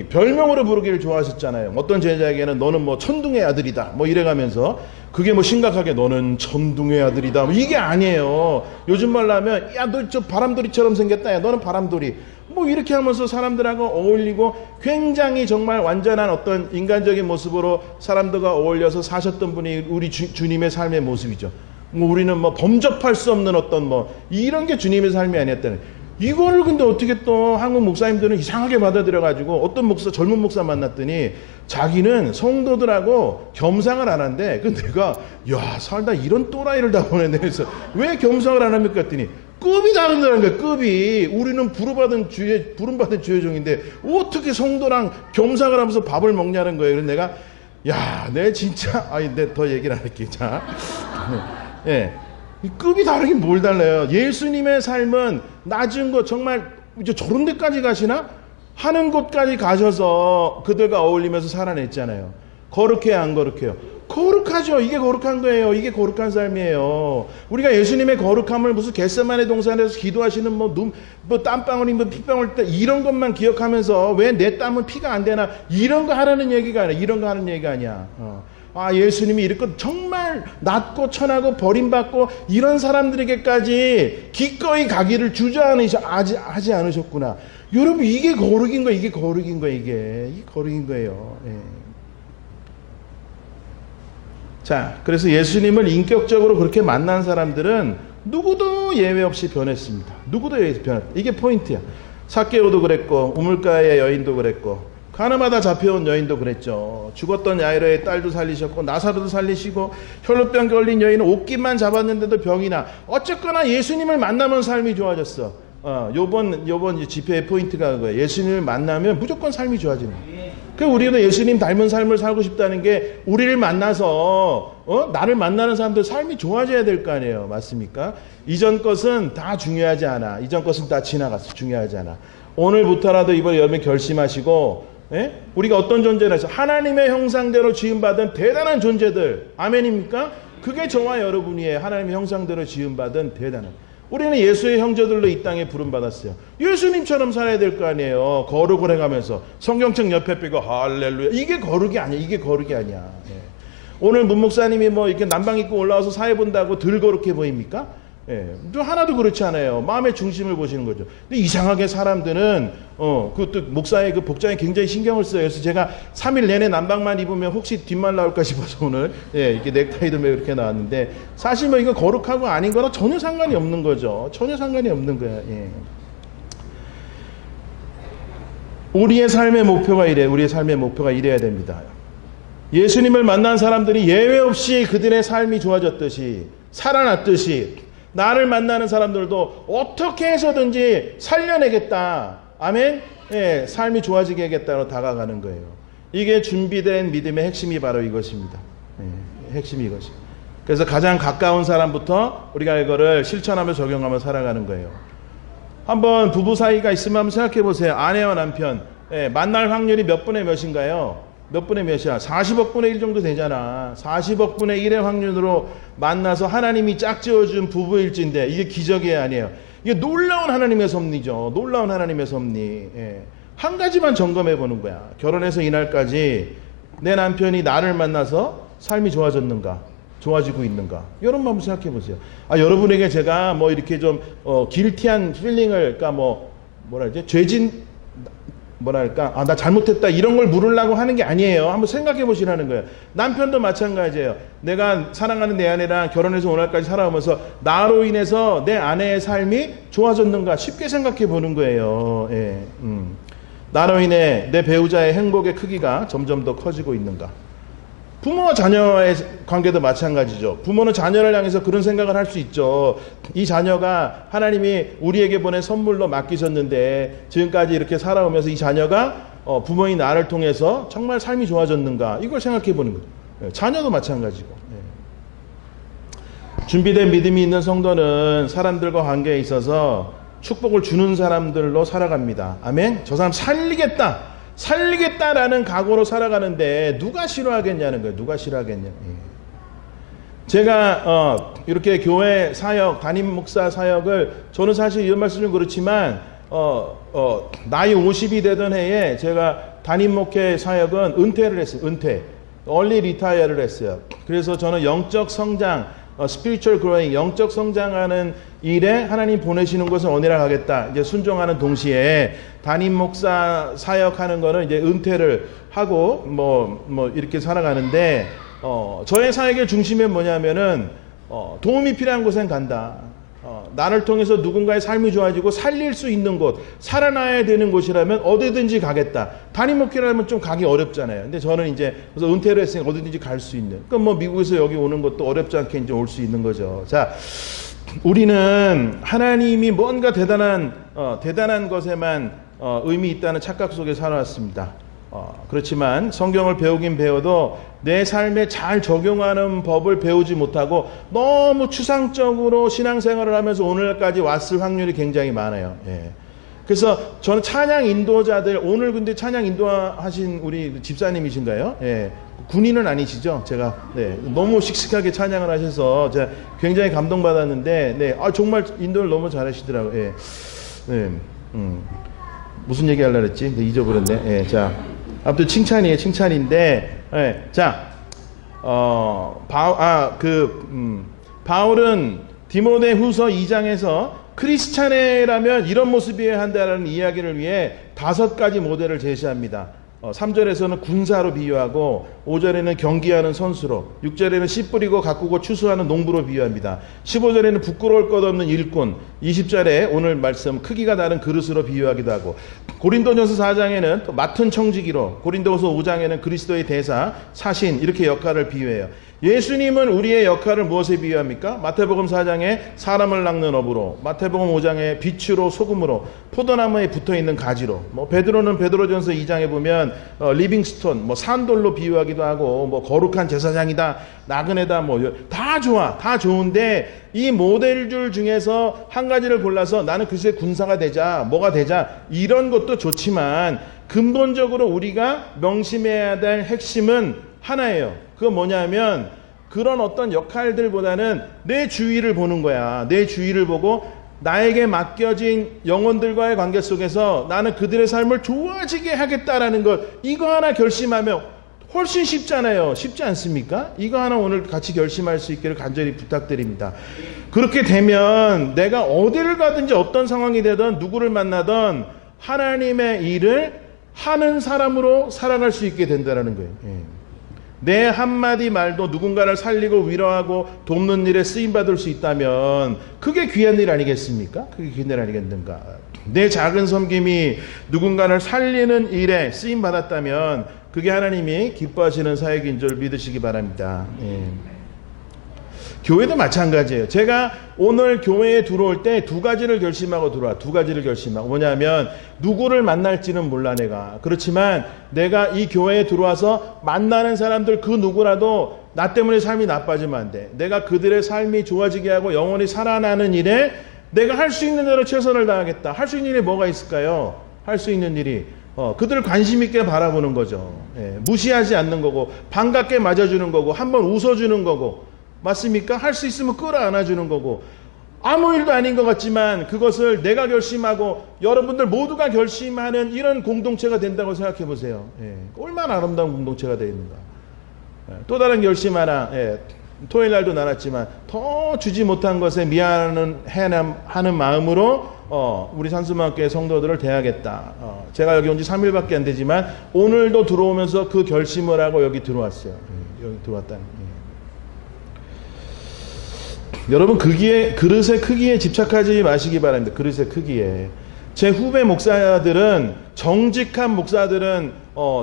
별명으로 부르기를 좋아하셨잖아요. 어떤 제자에게는 너는 뭐 천둥의 아들이다. 뭐 이래가면서 그게 뭐 심각하게 너는 천둥의 아들이다. 뭐 이게 아니에요. 요즘 말로 하면 야, 너 저 바람돌이처럼 생겼다. 야, 너는 바람돌이. 뭐 이렇게 하면서 사람들하고 어울리고 굉장히 정말 완전한 어떤 인간적인 모습으로 사람들과 어울려서 사셨던 분이 우리 주님의 삶의 모습이죠. 뭐 우리는 뭐 범접할 수 없는 어떤 이런 게 주님의 삶이 아니었다는. 이거를 근데 어떻게 또 한국 목사님들은 이상하게 받아들여가지고 어떤 젊은 목사 만났더니 자기는 성도들하고 겸상을 안 한대. 그 내가 살다 이런 또라이를 다 보냈네. 그래서 왜 겸상을 안 합니까? 했더니 급이 다른다는 거야. 급이. 우리는 부름받은 주의 종인데 어떻게 성도랑 겸상을 하면서 밥을 먹냐는 거예요. 그래서 내가 내 진짜 내 더 얘기를 안 할게. 자, 예, 급이 다르긴 뭘 달라요. 예수님의 삶은 낮은 것 정말 이제 저런 데까지 가시나 하는 곳까지 가셔서 그들과 어울리면서 살아냈잖아요. 거룩해야 안 거룩해요? 거룩하죠. 이게 거룩한 거예요. 이게 거룩한 삶이에요. 우리가 예수님의 거룩함을 무슨 겟세마네 동산에서 기도하시는 땀방울이 피방울 때 이런 것만 기억하면서 왜 내 땀은 피가 안 되나 이런 거 하라는 얘기가 아니야. 이런 거 하는 얘기가 아니야. 예수님이 이렇게 정말 낮고 천하고 버림받고 이런 사람들에게까지 기꺼이 가기를 주저하지 않으셨구나. 여러분 이게 거룩인 거예요. 이게 거룩인 거예요. 예. 자, 그래서 예수님을 인격적으로 그렇게 만난 사람들은 누구도 예외 없이 변했습니다. 이게 포인트야. 삭개오도 그랬고 우물가의 여인도 그랬고 가늠하다 잡혀온 여인도 그랬죠. 죽었던 야이로의 딸도 살리셨고 나사로도 살리시고 혈루병 걸린 여인은 옷깃만 잡았는데도 병이 나. 어쨌거나 예수님을 만나면 삶이 좋아졌어. 요번 집회의 포인트가 그거예요. 예수님을 만나면 무조건 삶이 좋아지는 거예요. 우리는 예수님 닮은 삶을 살고 싶다는 게 우리를 만나서 나를 만나는 사람들 삶이 좋아져야 될 거 아니에요. 맞습니까? 이전 것은 다 중요하지 않아. 이전 것은 다 지나갔어. 중요하지 않아. 오늘부터라도 이번에 여러분 결심하시고 우리가 어떤 존재라서 하나님의 형상대로 지음받은 대단한 존재들. 아멘입니까? 그게 저와 여러분이에요. 하나님의 형상대로 지음받은 대단한. 우리는 예수의 형제들로 이 땅에 부름받았어요. 예수님처럼 살아야 될 거 아니에요. 거룩을 해가면서 성경책 옆에 삐고 할렐루야. 이게 거룩이 아니야. 이게 거룩이 아니야. 예. 오늘 문 목사님이 뭐 이렇게 남방 입고 올라와서 사회 본다고 덜 거룩해 보입니까? 예. 또 하나도 그렇지 않아요. 마음의 중심을 보시는 거죠. 근데 이상하게 사람들은 그것도 목사의 그 복장에 굉장히 신경을 써요. 그래서 제가 3일 내내 남방만 입으면 혹시 뒷말 나올까 싶어서 오늘 이렇게 넥타이도 매고 이렇게 나왔는데, 사실 뭐 이거 거룩하고 아닌 거랑 전혀 상관이 없는 거죠. 전혀 상관이 없는 거야. 예. 우리의 삶의 목표가 이래. 우리의 삶의 목표가 이래야 됩니다. 예수님을 만난 사람들이 예외 없이 그들의 삶이 좋아졌듯이, 살아났듯이, 나를 만나는 사람들도 어떻게 해서든지 살려내겠다. 아멘? 예, 삶이 좋아지게 하겠다로 다가가는 거예요. 이게 준비된 믿음의 핵심이 바로 이것입니다. 예, 핵심이 이것입니다. 그래서 가장 가까운 사람부터 우리가 이거를 실천하며 적용하며 살아가는 거예요. 한번 부부 사이가 있으면 한번 생각해 보세요. 아내와 남편, 예, 만날 확률이 몇 분의 몇인가요? 몇 분의 몇이야? 40억 분의 1 정도 되잖아. 40억 분의 1의 확률로 만나서 하나님이 짝지어준 부부일진데, 이게 기적이 아니에요. 이게 놀라운 하나님의 섭리죠. 놀라운 하나님의 섭리. 예. 한 가지만 점검해 보는 거야. 결혼해서 이날까지 내 남편이 나를 만나서 삶이 좋아졌는가, 좋아지고 있는가, 이런 마음 생각해 보세요. 여러분에게 제가 뭐 이렇게 좀 길티한 필링을, 그러니까 뭐라 그러지? 죄진, 뭐랄까, 나 잘못했다, 이런 걸 물으려고 하는 게 아니에요. 한번 생각해 보시라는 거예요. 남편도 마찬가지예요. 내가 사랑하는 내 아내랑 결혼해서 오늘까지 살아오면서 나로 인해서 내 아내의 삶이 좋아졌는가 쉽게 생각해 보는 거예요. 예, 나로 인해 내 배우자의 행복의 크기가 점점 더 커지고 있는가. 부모와 자녀의 관계도 마찬가지죠. 부모는 자녀를 향해서 그런 생각을 할 수 있죠. 이 자녀가 하나님이 우리에게 보낸 선물로 맡기셨는데 지금까지 이렇게 살아오면서 이 자녀가 부모인 나를 통해서 정말 삶이 좋아졌는가, 이걸 생각해 보는 거죠. 자녀도 마찬가지고. 준비된 믿음이 있는 성도는 사람들과 관계에 있어서 축복을 주는 사람들로 살아갑니다. 아멘. 저 사람 살리겠다라는 각오로 살아가는데 누가 싫어하겠냐는 거예요. 누가 싫어하겠냐. 제가 이렇게 교회 사역, 담임 목사 사역을, 저는 사실 이런 말씀 좀 그렇지만 나이 50이 되던 해에 제가 담임 목회 사역은 은퇴를 했어요. 얼리 리타이어를 했어요. 그래서 저는 영적 성장, spiritual growing, 영적 성장하는 일에 하나님 보내시는 것을 언니랑 하겠다. 이제 순종하는 동시에 담임 목사 사역하는 거는 이제 은퇴를 하고 뭐 이렇게 살아가는데, 저의 사역의 중심은 뭐냐면은 도움이 필요한 곳엔 간다. 나를 통해서 누군가의 삶이 좋아지고 살릴 수 있는 곳, 살아나야 되는 곳이라면 어디든지 가겠다. 담임 목회라면 좀 가기 어렵잖아요. 근데 저는 이제 그래서 은퇴를 했으니까 어디든지 갈 수 있는. 그럼 뭐 미국에서 여기 오는 것도 어렵지 않게 이제 올 수 있는 거죠. 자, 우리는 하나님이 뭔가 대단한 것에만 의미 있다는 착각 속에 살아왔습니다. 그렇지만 성경을 배우긴 배워도 내 삶에 잘 적용하는 법을 배우지 못하고 너무 추상적으로 신앙생활을 하면서 오늘까지 왔을 확률이 굉장히 많아요. 예. 그래서 저는 찬양 인도자들, 오늘 근데 찬양 인도하신 우리 집사님이신가요? 예. 군인은 아니시죠? 제가 너무 씩씩하게 찬양을 하셔서 제가 굉장히 감동받았는데, 정말 인도를 너무 잘하시더라고요. 예. 무슨 얘기 하려고 했지? 잊어버렸네. 예. 자, 아무튼 칭찬인데, 예. 자, 바울은 디모데 후서 2장에서 크리스찬이라면 이런 모습이어야 한다는 이야기를 위해 5가지 모델을 제시합니다. 3절에서는 군사로 비유하고, 5절에는 경기하는 선수로, 6절에는 씨 뿌리고 가꾸고 추수하는 농부로 비유합니다. 15절에는 부끄러울 것 없는 일꾼, 20절에 오늘 말씀 크기가 다른 그릇으로 비유하기도 하고, 고린도전서 4장에는 또 맡은 청지기로, 고린도서 5장에는 그리스도의 대사, 사신, 이렇게 역할을 비유해요. 예수님은 우리의 역할을 무엇에 비유합니까? 마태복음 4장에 사람을 낚는 어부로, 마태복음 5장에 빛으로 소금으로, 포도나무에 붙어있는 가지로, 베드로는 베드로전서 2장에 보면 리빙스톤, 산돌로 비유하기도 하고, 거룩한 제사장이다, 나그네다, 다 좋아, 다 좋은데 이 모델들 중에서 한 가지를 골라서 나는 글쎄 군사가 되자, 뭐가 되자, 이런 것도 좋지만 근본적으로 우리가 명심해야 될 핵심은 하나예요. 그건 뭐냐면 그런 어떤 역할들보다는 내 주위를 보는 거야. 내 주위를 보고 나에게 맡겨진 영혼들과의 관계 속에서 나는 그들의 삶을 좋아지게 하겠다라는 것, 이거 하나 결심하면 훨씬 쉽잖아요. 쉽지 않습니까? 이거 하나 오늘 같이 결심할 수 있기를 간절히 부탁드립니다. 그렇게 되면 내가 어디를 가든지 어떤 상황이 되든 누구를 만나든 하나님의 일을 하는 사람으로 살아갈 수 있게 된다는 거예요. 내 한마디 말도 누군가를 살리고 위로하고 돕는 일에 쓰임받을 수 있다면 그게 귀한 일 아니겠습니까? 그게 귀한 일 아니겠는가? 내 작은 섬김이 누군가를 살리는 일에 쓰임받았다면 그게 하나님이 기뻐하시는 사역인 줄 믿으시기 바랍니다. 교회도 마찬가지예요. 제가 오늘 교회에 들어올 때 두 가지를 결심하고 들어와. 두 가지를 결심하고. 뭐냐면 누구를 만날지는 몰라 내가. 그렇지만 내가 이 교회에 들어와서 만나는 사람들 그 누구라도 나 때문에 삶이 나빠지면 안 돼. 내가 그들의 삶이 좋아지게 하고 영원히 살아나는 일에 내가 할 수 있는 대로 최선을 다하겠다. 할 수 있는 일이 뭐가 있을까요? 할 수 있는 일이 그들을 관심 있게 바라보는 거죠. 무시하지 않는 거고 반갑게 맞아주는 거고 한번 웃어주는 거고 맞습니까? 할 수 있으면 끌어안아주는 거고 아무 일도 아닌 것 같지만 그것을 내가 결심하고 여러분들 모두가 결심하는 이런 공동체가 된다고 생각해 보세요. 얼마나 아름다운 공동체가 되겠는가. 또 다른 결심 하나, 토요일 날도 나눴지만 더 주지 못한 것에 미안하는 마음으로 우리 산수만교회 성도들을 대하겠다. 제가 여기 온 지 3일밖에 안 되지만 오늘도 들어오면서 그 결심을 하고 여기 들어왔어요. 여기 들어왔다는. 여러분 그릇의 크기에 집착하지 마시기 바랍니다. 그릇의 크기에. 제 후배 목사들은 정직한 목사들은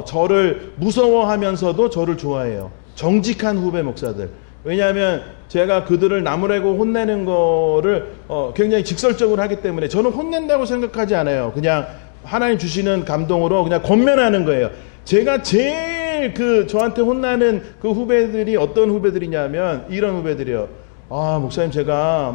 저를 무서워하면서도 저를 좋아해요. 정직한 후배 목사들. 왜냐하면 제가 그들을 나무라고 혼내는 거를 굉장히 직설적으로 하기 때문에 저는 혼낸다고 생각하지 않아요. 그냥 하나님 주시는 감동으로 그냥 권면하는 거예요. 제가 제일 저한테 혼나는 그 후배들이 어떤 후배들이냐면 이런 후배들이요. 목사님 제가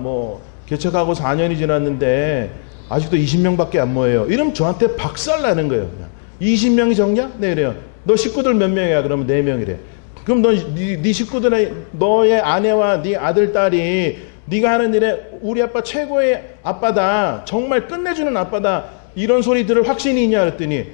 개척하고 4년이 지났는데 아직도 20명밖에 안 모여요. 이러면 저한테 박살나는 거예요. 그냥. 20명이 적냐? 네, 이래요. 너 식구들 몇 명이야? 그러면 4명이래. 그럼 네 식구들의 너의 아내와 네 아들, 딸이 네가 하는 일에 우리 아빠 최고의 아빠다. 정말 끝내주는 아빠다. 이런 소리들을 확신이 있냐? 그랬더니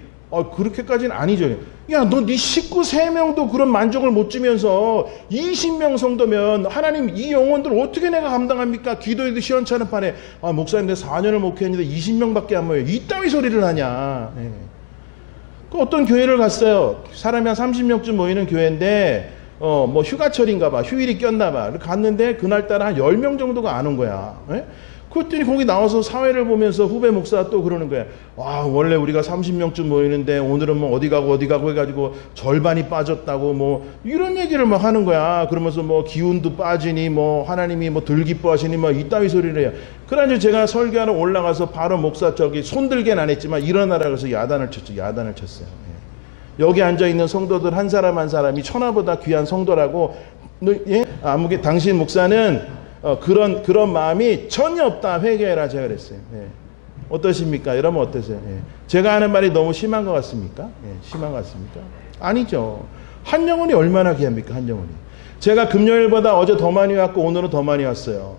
그렇게까지는 아니죠. 야, 너 네 식구 3명도 그런 만족을 못 주면서 20명 성도면 하나님 이 영혼들 어떻게 내가 감당합니까? 기도해도 시원찮은 판에 목사님 내가 4년을 목회했는데 20명밖에 안 모여요. 이따위 소리를 하냐. 그 어떤 교회를 갔어요. 사람이 한 30명쯤 모이는 교회인데 휴가철인가 봐. 휴일이 꼈나 봐. 갔는데 그날따라 한 10명 정도가 안 온 거야. 그랬더니 거기 나와서 사회를 보면서 후배 목사가 또 그러는 거야. 원래 우리가 30명쯤 모이는데 오늘은 어디 가고 해가지고 절반이 빠졌다고 이런 얘기를 막 하는 거야. 그러면서 기운도 빠지니 하나님이 덜 기뻐하시니 이따위 소리를 해요. 그래가지고 제가 설교하러 올라가서 바로 목사 손들게는 안 했지만 일어나라 그래서 야단을 쳤어요. 여기 앉아있는 성도들 한 사람 한 사람이 천하보다 귀한 성도라고. 아무게 당신 목사는 그런 마음이 전혀 없다. 회개해라 제가 그랬어요. 어떠십니까? 여러분 어떠세요? 제가 하는 말이 너무 심한 것 같습니까? 심한 것 같습니까? 아니죠. 한 영혼이 얼마나 귀합니까? 한 영혼이. 제가 금요일보다 어제 더 많이 왔고 오늘은 더 많이 왔어요.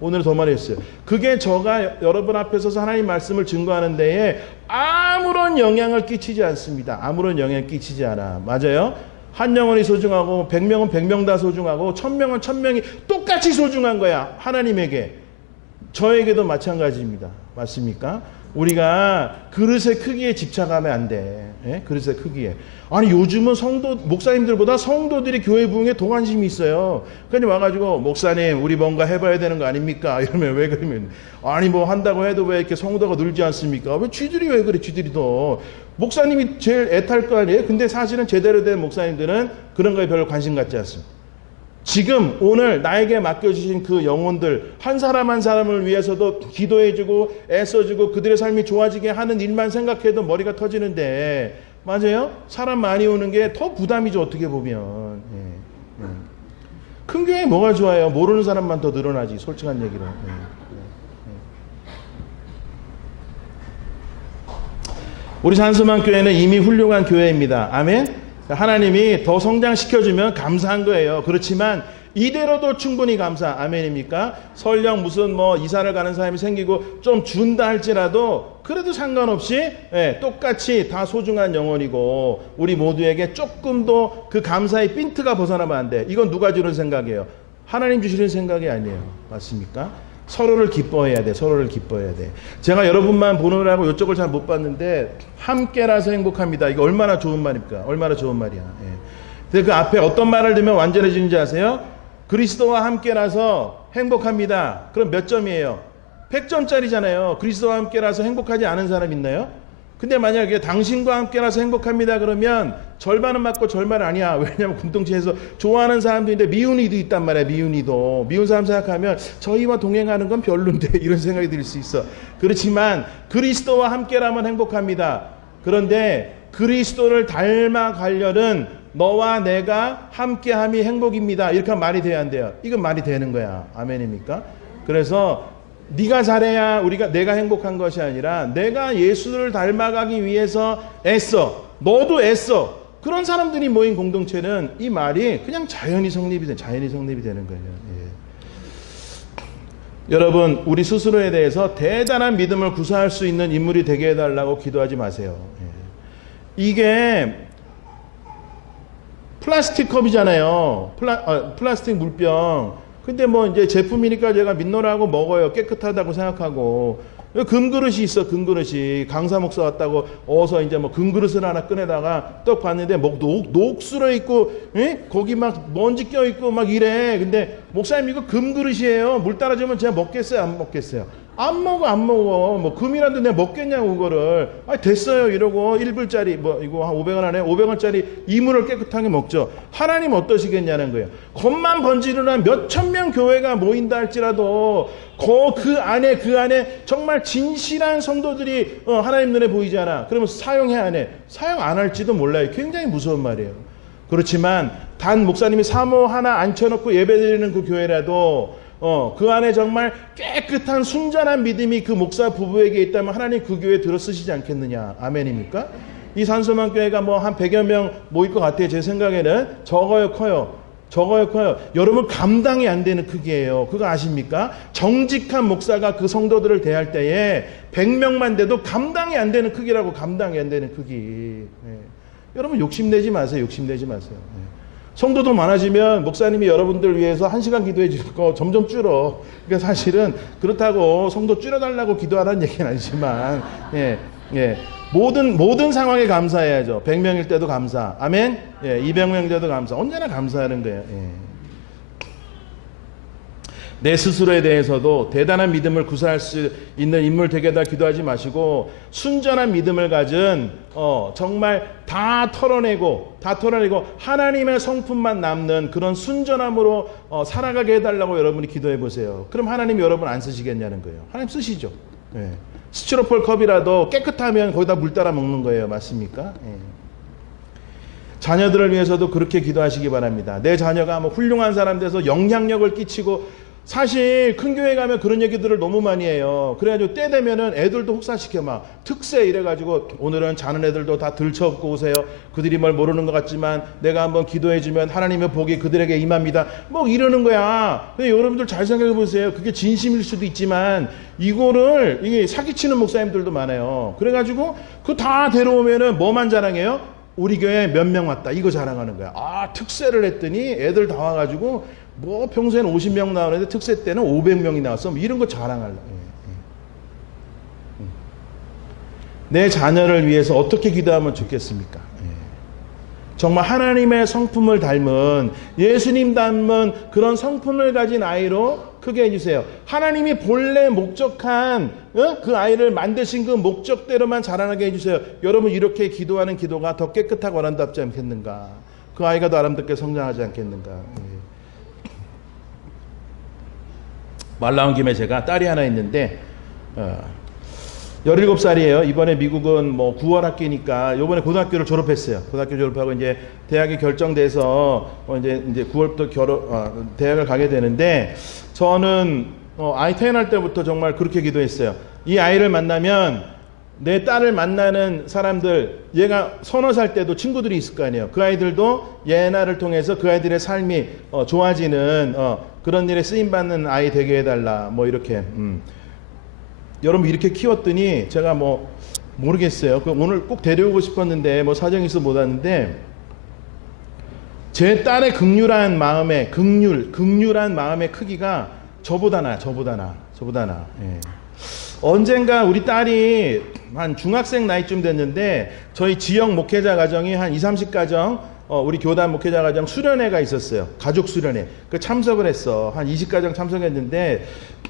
오늘은 더 많이 했어요. 그게 저가 여러분 앞에 서서 하나님 말씀을 증거하는 데에 아무런 영향을 끼치지 않습니다. 아무런 영향을 끼치지 않아. 맞아요? 한 영혼이 소중하고 100명은 100명 다 소중하고 1000명은 1000명이 똑같이 소중한 거야. 하나님에게. 저에게도 마찬가지입니다. 맞습니까? 우리가 그릇의 크기에 집착하면 안 돼. 그릇의 크기에. 아니 요즘은 목사님들보다 성도들이 교회 부흥에 더 관심이 있어요. 그러니 와가지고 목사님 우리 뭔가 해봐야 되는 거 아닙니까? 이러면 왜 그러면 아니 한다고 해도 왜 이렇게 성도가 늘지 않습니까? 왜 쥐들이 왜 그래 쥐들이 더. 목사님이 제일 애탈 거 아니에요? 근데 사실은 제대로 된 목사님들은 그런 거에 별로 관심 갖지 않습니다. 지금 오늘 나에게 맡겨주신 그 영혼들 한 사람 한 사람을 위해서도 기도해주고 애써주고 그들의 삶이 좋아지게 하는 일만 생각해도 머리가 터지는데 맞아요? 사람 많이 오는 게 더 부담이죠. 어떻게 보면. 큰 교회 뭐가 좋아요? 모르는 사람만 더 늘어나지. 솔직한 얘기로. 우리 산수만교회는 이미 훌륭한 교회입니다. 아멘? 하나님이 더 성장시켜주면 감사한 거예요. 그렇지만 이대로도 충분히 감사. 아멘입니까? 설령 무슨 뭐 이사를 가는 사람이 생기고 좀 준다 할지라도 그래도 상관없이 똑같이 다 소중한 영혼이고 우리 모두에게 조금도 그 감사의 핀트가 벗어나면 안 돼. 이건 누가 주는 생각이에요? 하나님 주시는 생각이 아니에요. 맞습니까? 서로를 기뻐해야 돼. 서로를 기뻐해야 돼. 제가 여러분만 보느라고 이쪽을 잘 못 봤는데 함께라서 행복합니다. 이거 얼마나 좋은 말입니까? 얼마나 좋은 말이야. 근데 그 앞에 어떤 말을 들으면 완전해지는지 아세요? 그리스도와 함께라서 행복합니다. 그럼 몇 점이에요? 100점짜리잖아요. 그리스도와 함께라서 행복하지 않은 사람 있나요? 근데 만약에 당신과 함께라서 행복합니다 그러면 절반은 맞고 절반은 아니야. 왜냐하면 공동체에서 좋아하는 사람도 있는데 미운 이도 있단 말이야. 미운 사람 생각하면 저희와 동행하는 건 별론데 이런 생각이 들 수 있어. 그렇지만 그리스도와 함께라면 행복합니다. 그런데 그리스도를 닮아가려는 너와 내가 함께함이 행복입니다. 이렇게 하면 말이 돼야 안 돼요? 이건 말이 되는 거야. 아멘입니까? 그래서 네가 잘해야 내가 행복한 것이 아니라 내가 예수를 닮아가기 위해서 애써. 너도 애써. 그런 사람들이 모인 공동체는 이 말이 그냥 자연히 성립이 되는 거예요. 여러분, 우리 스스로에 대해서 대단한 믿음을 구사할 수 있는 인물이 되게 해달라고 기도하지 마세요. 이게 플라스틱 컵이잖아요. 플라스틱 물병. 근데 뭐 이제 제품이니까 제가 민노라고 먹어요. 깨끗하다고 생각하고. 금그릇이 있어, 금그릇이. 강사 목사 왔다고 어서 이제 뭐 금그릇을 하나 꺼내다가 떡 봤는데 뭐 녹슬어 있고, 거기 막 먼지 껴 있고 막 이래. 근데 목사님 이거 금그릇이에요. 물 따라주면 제가 먹겠어요? 안 먹겠어요? 안 먹어. 뭐 금이라도 내가 먹겠냐고 그거를. 됐어요 이러고 1불짜리 뭐 이거 한 500원 하네. 500원짜리 이물을 깨끗하게 먹죠. 하나님 어떠시겠냐는 거예요. 겉만 번지르는 몇천 명 교회가 모인다 할지라도 그 안에 정말 진실한 성도들이 하나님 눈에 보이지 않아. 그러면 사용해 안 해? 사용 안 할지도 몰라요. 굉장히 무서운 말이에요. 그렇지만 단 목사님이 사모 하나 앉혀놓고 예배드리는 그 교회라도 그 안에 정말 깨끗한 순전한 믿음이 그 목사 부부에게 있다면 하나님 그 교회에 들어 쓰시지 않겠느냐. 아멘입니까? 이 산소만 교회가 뭐 한 100여 명 모일 것 같아요. 제 생각에는 적어요 커요. 여러분 감당이 안 되는 크기예요. 그거 아십니까? 정직한 목사가 그 성도들을 대할 때에 100명만 돼도 감당이 안 되는 크기라고. 감당이 안 되는 크기. 여러분 욕심내지 마세요. 성도도 많아지면 목사님이 여러분들 위해서 1시간 기도해 줄 거 점점 줄어. 그러니까 사실은 그렇다고 성도 줄여달라고 기도하라는 얘기는 아니지만 모든 상황에 감사해야죠. 100명일 때도 감사. 아멘. 200명일 때도 감사. 언제나 감사하는 거예요. 내 스스로에 대해서도 대단한 믿음을 구사할 수 있는 인물 되게 다 기도하지 마시고 순전한 믿음을 가진 정말 다 털어내고 하나님의 성품만 남는 그런 순전함으로 살아가게 해달라고 여러분이 기도해 보세요. 그럼 하나님 여러분 안 쓰시겠냐는 거예요. 하나님 쓰시죠. 스티로폴 컵이라도 깨끗하면 거기다 물 따라 먹는 거예요. 맞습니까? 자녀들을 위해서도 그렇게 기도하시기 바랍니다. 내 자녀가 뭐 훌륭한 사람 돼서 영향력을 끼치고. 사실 큰 교회 가면 그런 얘기들을 너무 많이 해요. 그래가지고 때 되면은 애들도 혹사시켜 막 특세 이래가지고 오늘은 자는 애들도 다 들쳐업고 오세요. 그들이 뭘 모르는 것 같지만 내가 한번 기도해주면 하나님의 복이 그들에게 임합니다. 뭐 이러는 거야. 근데 여러분들 잘 생각해 보세요. 그게 진심일 수도 있지만 이게 사기치는 목사님들도 많아요. 그래가지고 그 다 데려오면은 뭐만 자랑해요? 우리 교회 몇 명 왔다. 이거 자랑하는 거야. 특세를 했더니 애들 다 와가지고 뭐 평소에는 50명 나오는데 특세 때는 500명이 나왔어. 뭐 이런 거 자랑하려고. 내 자녀를 위해서 어떻게 기도하면 좋겠습니까? 정말 하나님의 성품을 닮은 예수님 닮은 그런 성품을 가진 아이로 크게 해주세요. 하나님이 본래 목적한 그 아이를 만드신 그 목적대로만 자라나게 해주세요. 여러분 이렇게 기도하는 기도가 더 깨끗하고 아름답지 않겠는가? 그 아이가 더 아름답게 성장하지 않겠는가? 말 나온 김에 제가 딸이 하나 있는데 17살이에요. 이번에 미국은 뭐 9월 학기니까 이번에 고등학교를 졸업했어요. 고등학교 졸업하고 이제 대학이 결정돼서 이제 9월부터 대학을 가게 되는데 저는 아이 태어날 때부터 정말 그렇게 기도했어요. 이 아이를 만나면 내 딸을 만나는 사람들, 얘가 30살 때도 친구들이 있을 거 아니에요. 그 아이들도 얘나를 통해서 그 아이들의 삶이 좋아지는 그런 일에 쓰임받는 아이 되게 해달라. 뭐 이렇게. 여러분 이렇게 키웠더니 제가 뭐 모르겠어요. 오늘 꼭 데려오고 싶었는데 뭐 사정이 있어 못 왔는데, 제 딸의 극률한 마음의 크기가 저보다 나. 예. 언젠가 우리 딸이 한 중학생 나이쯤 됐는데, 저희 지역 목회자 가정이 한 20-30가정, 우리 교단 목회자 가정 수련회가 있었어요. 가족 수련회. 그 참석을 했어. 한 20가정 참석했는데,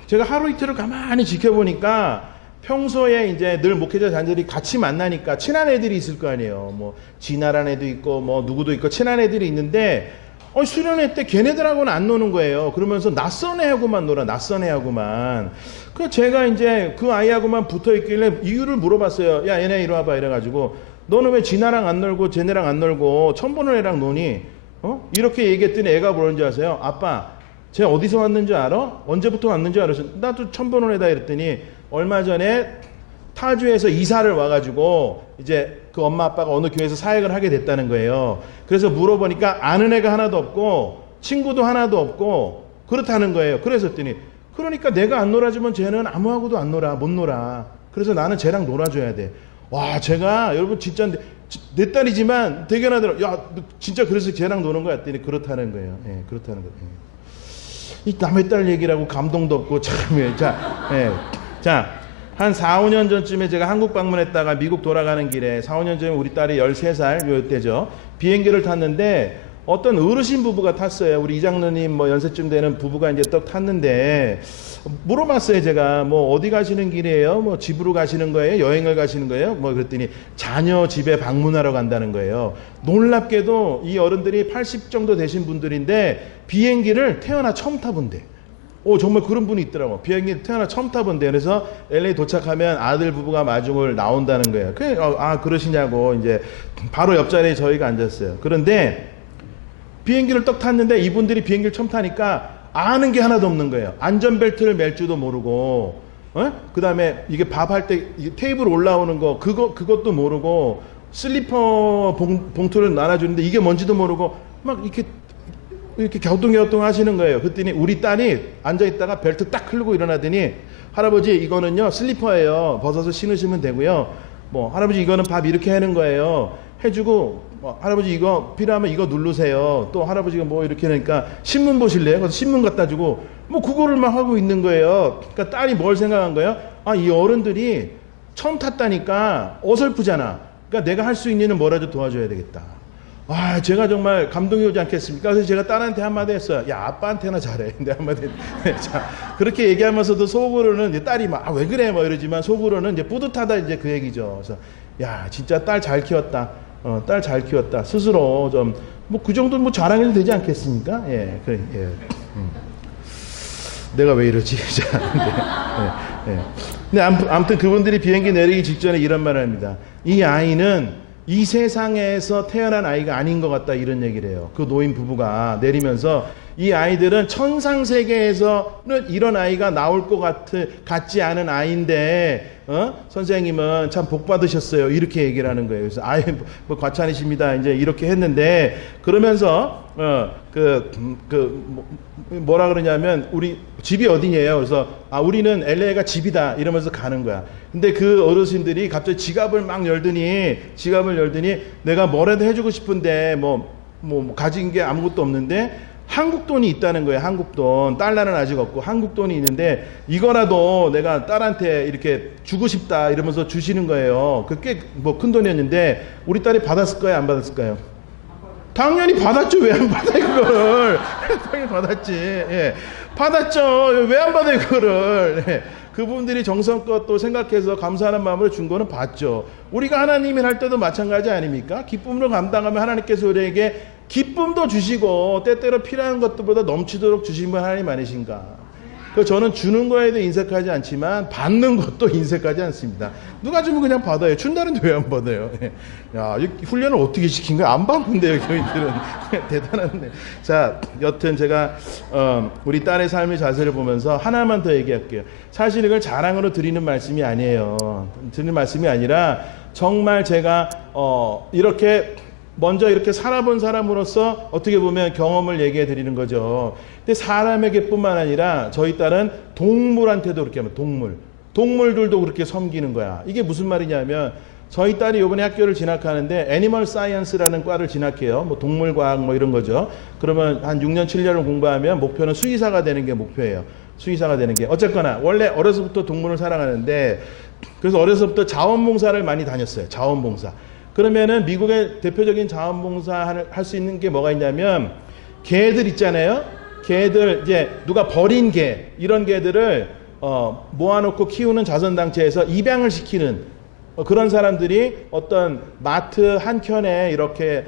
제가 하루 이틀을 가만히 지켜보니까 평소에 이제 늘 목회자 자녀들이 같이 만나니까 친한 애들이 있을 거 아니에요. 뭐 진아란 애도 있고 뭐 누구도 있고 친한 애들이 있는데, 수련회 때 걔네들하고는 안 노는 거예요. 그러면서 낯선 애하고만 놀아. 그 제가 이제 그 아이하고만 붙어 있길래 이유를 물어봤어요. 야, 얘네 이리 와봐. 이래가지고 너는 왜 진아랑 안 놀고 쟤네랑 안 놀고 처음 보는 애랑 노니? 이렇게 얘기했더니 애가 뭐라는지 아세요? 아빠, 쟤 어디서 왔는지 알아? 언제부터 왔는지 알아? 나도 처음 보는 애다. 이랬더니 얼마 전에 타주에서 이사를 와가지고 이제 그 엄마 아빠가 어느 교회에서 사역을 하게 됐다는 거예요. 그래서 물어보니까 아는 애가 하나도 없고 친구도 하나도 없고 그렇다는 거예요. 그래서 했더니, 그러니까 내가 안 놀아주면 쟤는 아무하고도 안 놀아. 못 놀아. 그래서 나는 쟤랑 놀아줘야 돼. 와, 제가 여러분 진짜 내 딸이지만 대견하더라고요. 야, 너 진짜 그래서 쟤랑 노는 거야? 했더니 그렇다는 거예요. 예, 그렇다는 거예요. 이 남의 딸 얘기라고 감동도 없고 참. 자, 한 4-5년 전쯤에 제가 한국 방문했다가 미국 돌아가는 길에 4-5년 전에 우리 딸이 13살 요때죠. 비행기를 탔는데 어떤 어르신 부부가 탔어요. 우리 이장로님 뭐 연세쯤 되는 부부가 이제 떡 탔는데, 물어봤어요. 제가 뭐 어디 가시는 길이에요? 뭐 집으로 가시는 거예요? 여행을 가시는 거예요? 뭐 그랬더니 자녀 집에 방문하러 간다는 거예요. 놀랍게도 이 어른들이 80 정도 되신 분들인데 비행기를 태어나 처음 타본대. 정말 그런 분이 있더라고. 비행기 태어나 처음 타본대. 그래서 LA 도착하면 아들 부부가 마중을 나온다는 거예요. 그러시냐고 이제 바로 옆자리에 저희가 앉았어요. 그런데 비행기를 떡 탔는데 이분들이 비행기를 처음 타니까 아는 게 하나도 없는 거예요. 안전벨트를 맬 줄도 모르고, 그 다음에 이게 밥할 때 테이블 올라오는 거 그것도 모르고, 슬리퍼 봉투를 나눠주는데 이게 뭔지도 모르고 막 이렇게 갸우뚱갸우뚱 하시는 거예요. 그랬더니 우리 딸이 앉아있다가 벨트 딱 풀고 일어나더니, 할아버지 이거는요 슬리퍼예요. 벗어서 신으시면 되고요. 뭐 할아버지 이거는 밥 이렇게 하는 거예요. 해주고, 할아버지 이거 필요하면 이거 누르세요. 또 할아버지가 뭐 이렇게 하니까 신문 보실래요? 그래서 신문 갖다 주고 뭐 그거를 막 하고 있는 거예요. 그러니까 딸이 뭘 생각한 거예요? 이 어른들이 처음 탔다니까 어설프잖아. 그러니까 내가 할 수 있는 일은 뭐라도 도와줘야 되겠다. 제가 정말 감동이 오지 않겠습니까? 그래서 제가 딸한테 한마디 했어요. 야, 아빠한테나 잘해. 내 한마디. 자, 그렇게 얘기하면서도 속으로는 이제 딸이 막, 왜 그래? 뭐 이러지만 속으로는 이제 뿌듯하다. 이제 그 얘기죠. 그래서, 야, 진짜 딸 잘 키웠다. 딸 잘 키웠다. 스스로 좀, 뭐 그 정도 뭐 자랑해도 되지 않겠습니까? 예, 그래, 예. 내가 왜 이러지? 자, 근데 아무튼 그분들이 비행기 내리기 직전에 이런 말을 합니다. 이 아이는 이 세상에서 태어난 아이가 아닌 것 같다, 이런 얘기를 해요. 그 노인 부부가 내리면서 이 아이들은 천상세계에서는 이런 아이가 나올 것 같지 않은 아이인데, 선생님은 참 복 받으셨어요. 이렇게 얘기를 하는 거예요. 그래서 뭐 과찬이십니다. 이제 이렇게 했는데, 그러면서 뭐라 그러냐면, 우리 집이 어디냐요? 그래서 우리는 LA가 집이다 이러면서 가는 거야. 근데 그 어르신들이 갑자기 지갑을 열더니 내가 뭐라도 해주고 싶은데 뭐 가진 게 아무것도 없는데 한국 돈이 있다는 거예요. 한국 돈. 달러는 아직 없고 한국 돈이 있는데 이거라도 내가 딸한테 이렇게 주고 싶다 이러면서 주시는 거예요. 그 꽤 뭐 큰 돈이었는데 우리 딸이 받았을까요? 안 받았을까요? 당연히 받았죠. 왜 안 받아요, 그거를? 당연히 받았지. 예. 받았죠. 왜 안 받아요, 그거를? 예. 그분들이 정성껏 또 생각해서 감사하는 마음으로 준 거는 받죠. 우리가 하나님을 할 때도 마찬가지 아닙니까? 기쁨으로 감당하면 하나님께서 우리에게 기쁨도 주시고 때때로 필요한 것들보다 넘치도록 주신 분 하나님 아니신가? 그 저는 주는 거에도 인색하지 않지만 받는 것도 인색하지 않습니다. 누가 주면 그냥 받아요. 준다는데 왜 안 받아요? 야, 이 훈련을 어떻게 시킨 거야? 안 받는데요, 교인들은. 대단한데. 자, 여튼 제가 우리 딸의 삶의 자세를 보면서 하나만 더 얘기할게요. 사실 이걸 자랑으로 드리는 말씀이 아니에요. 드리는 말씀이 아니라 정말 제가 이렇게 먼저 이렇게 살아본 사람으로서 어떻게 보면 경험을 얘기해 드리는 거죠. 근데 사람에게뿐만 아니라 저희 딸은 동물한테도 그렇게 하면 동물들도 그렇게 섬기는 거야. 이게 무슨 말이냐면 저희 딸이 이번에 학교를 진학하는데 애니멀 사이언스라는 과를 진학해요. 뭐 동물과학 뭐 이런 거죠. 그러면 한 6년 7년을 공부하면 목표는 수의사가 되는 게 목표예요. 수의사가 되는 게. 어쨌거나 원래 어려서부터 동물을 사랑하는데 그래서 어려서부터 자원봉사를 많이 다녔어요. 자원봉사. 그러면은 미국의 대표적인 자원봉사 할 수 있는 게 뭐가 있냐면 개들 있잖아요. 개들 이제 누가 버린 개 이런 개들을 모아놓고 키우는 자선단체에서 입양을 시키는 그런 사람들이 어떤 마트 한 켠에 이렇게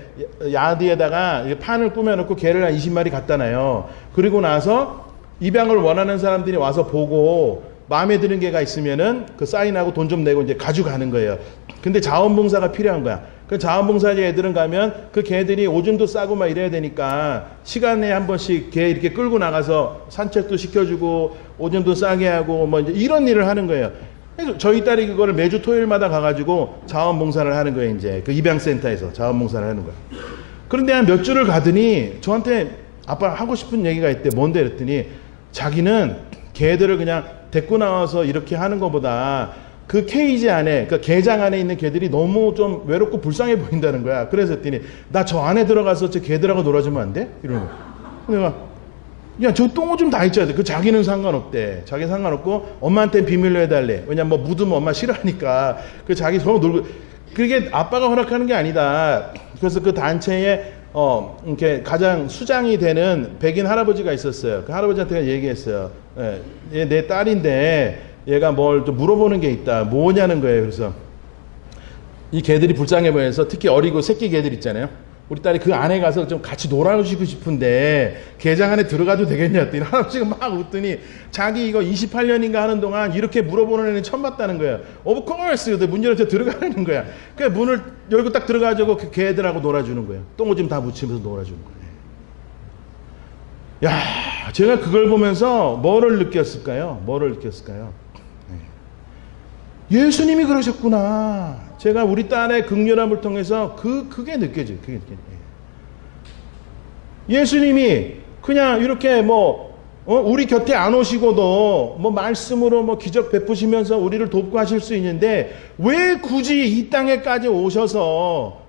야드에다가 판을 꾸며놓고 개를 한 20마리 갖다 놔요. 그리고 나서 입양을 원하는 사람들이 와서 보고 마음에 드는 개가 있으면은 그 사인하고 돈 좀 내고 이제 가져가는 거예요. 근데 자원봉사가 필요한 거야. 그 자원봉사자 애들은 가면 그 개들이 오줌도 싸고 막 이래야 되니까 시간에 한 번씩 개 이렇게 끌고 나가서 산책도 시켜주고 오줌도 싸게 하고 뭐 이제 이런 일을 하는 거예요. 그래서 저희 딸이 그거를 매주 토요일마다 가가지고 자원봉사를 하는 거예요. 이제 그 입양센터에서 자원봉사를 하는 거야. 그런데 한 몇 주를 가더니 저한테 아빠 하고 싶은 얘기가 있대. 뭔데? 그랬더니 자기는 개들을 그냥 데리고 나와서 이렇게 하는 것보다 그 케이지 안에, 그 개장 안에 있는 개들이 너무 좀 외롭고 불쌍해 보인다는 거야. 그래서 했더니 나 저 안에 들어가서 저 개들하고 놀아주면 안 돼? 이러는 거야. 내가 야, 저 똥오줌 다 있어야 돼. 그 자기는 상관없대. 자기 상관없고 엄마한테 비밀로 해달래. 왜냐면 뭐 묻으면 엄마 싫어하니까. 그 자기 서로 놀고. 그게 아빠가 허락하는 게 아니다. 그래서 그 단체에 이렇게 가장 수장이 되는 백인 할아버지가 있었어요. 그 할아버지한테 얘기했어요. 예, 얘 내 딸인데 얘가 뭘 또 물어보는 게 있다. 뭐냐는 거예요. 그래서 이 개들이 불쌍해 보여서 특히 어리고 새끼 개들 있잖아요. 우리 딸이 그 안에 가서 좀 같이 놀아주고 싶은데 개장 안에 들어가도 되겠냐 했더니 할아버지가 막 웃더니 자기 이거 28년인가 하는 동안 이렇게 물어보는 애는 처음 봤다는 거예요. Of course! 문 열어서 들어가는 거야. 그 문을 열고 딱 들어가지고 그 개들하고 놀아주는 거예요. 똥오줌 다 묻히면서 놀아주는 거예요. 야, 제가 그걸 보면서 뭐를 느꼈을까요? 예수님이 그러셨구나. 제가 우리 딸의 극렬함을 통해서 그게 느껴져요. 예수님이 그냥 이렇게 우리 곁에 안 오시고도 말씀으로 기적 베푸시면서 우리를 돕고 하실 수 있는데 왜 굳이 이 땅에까지 오셔서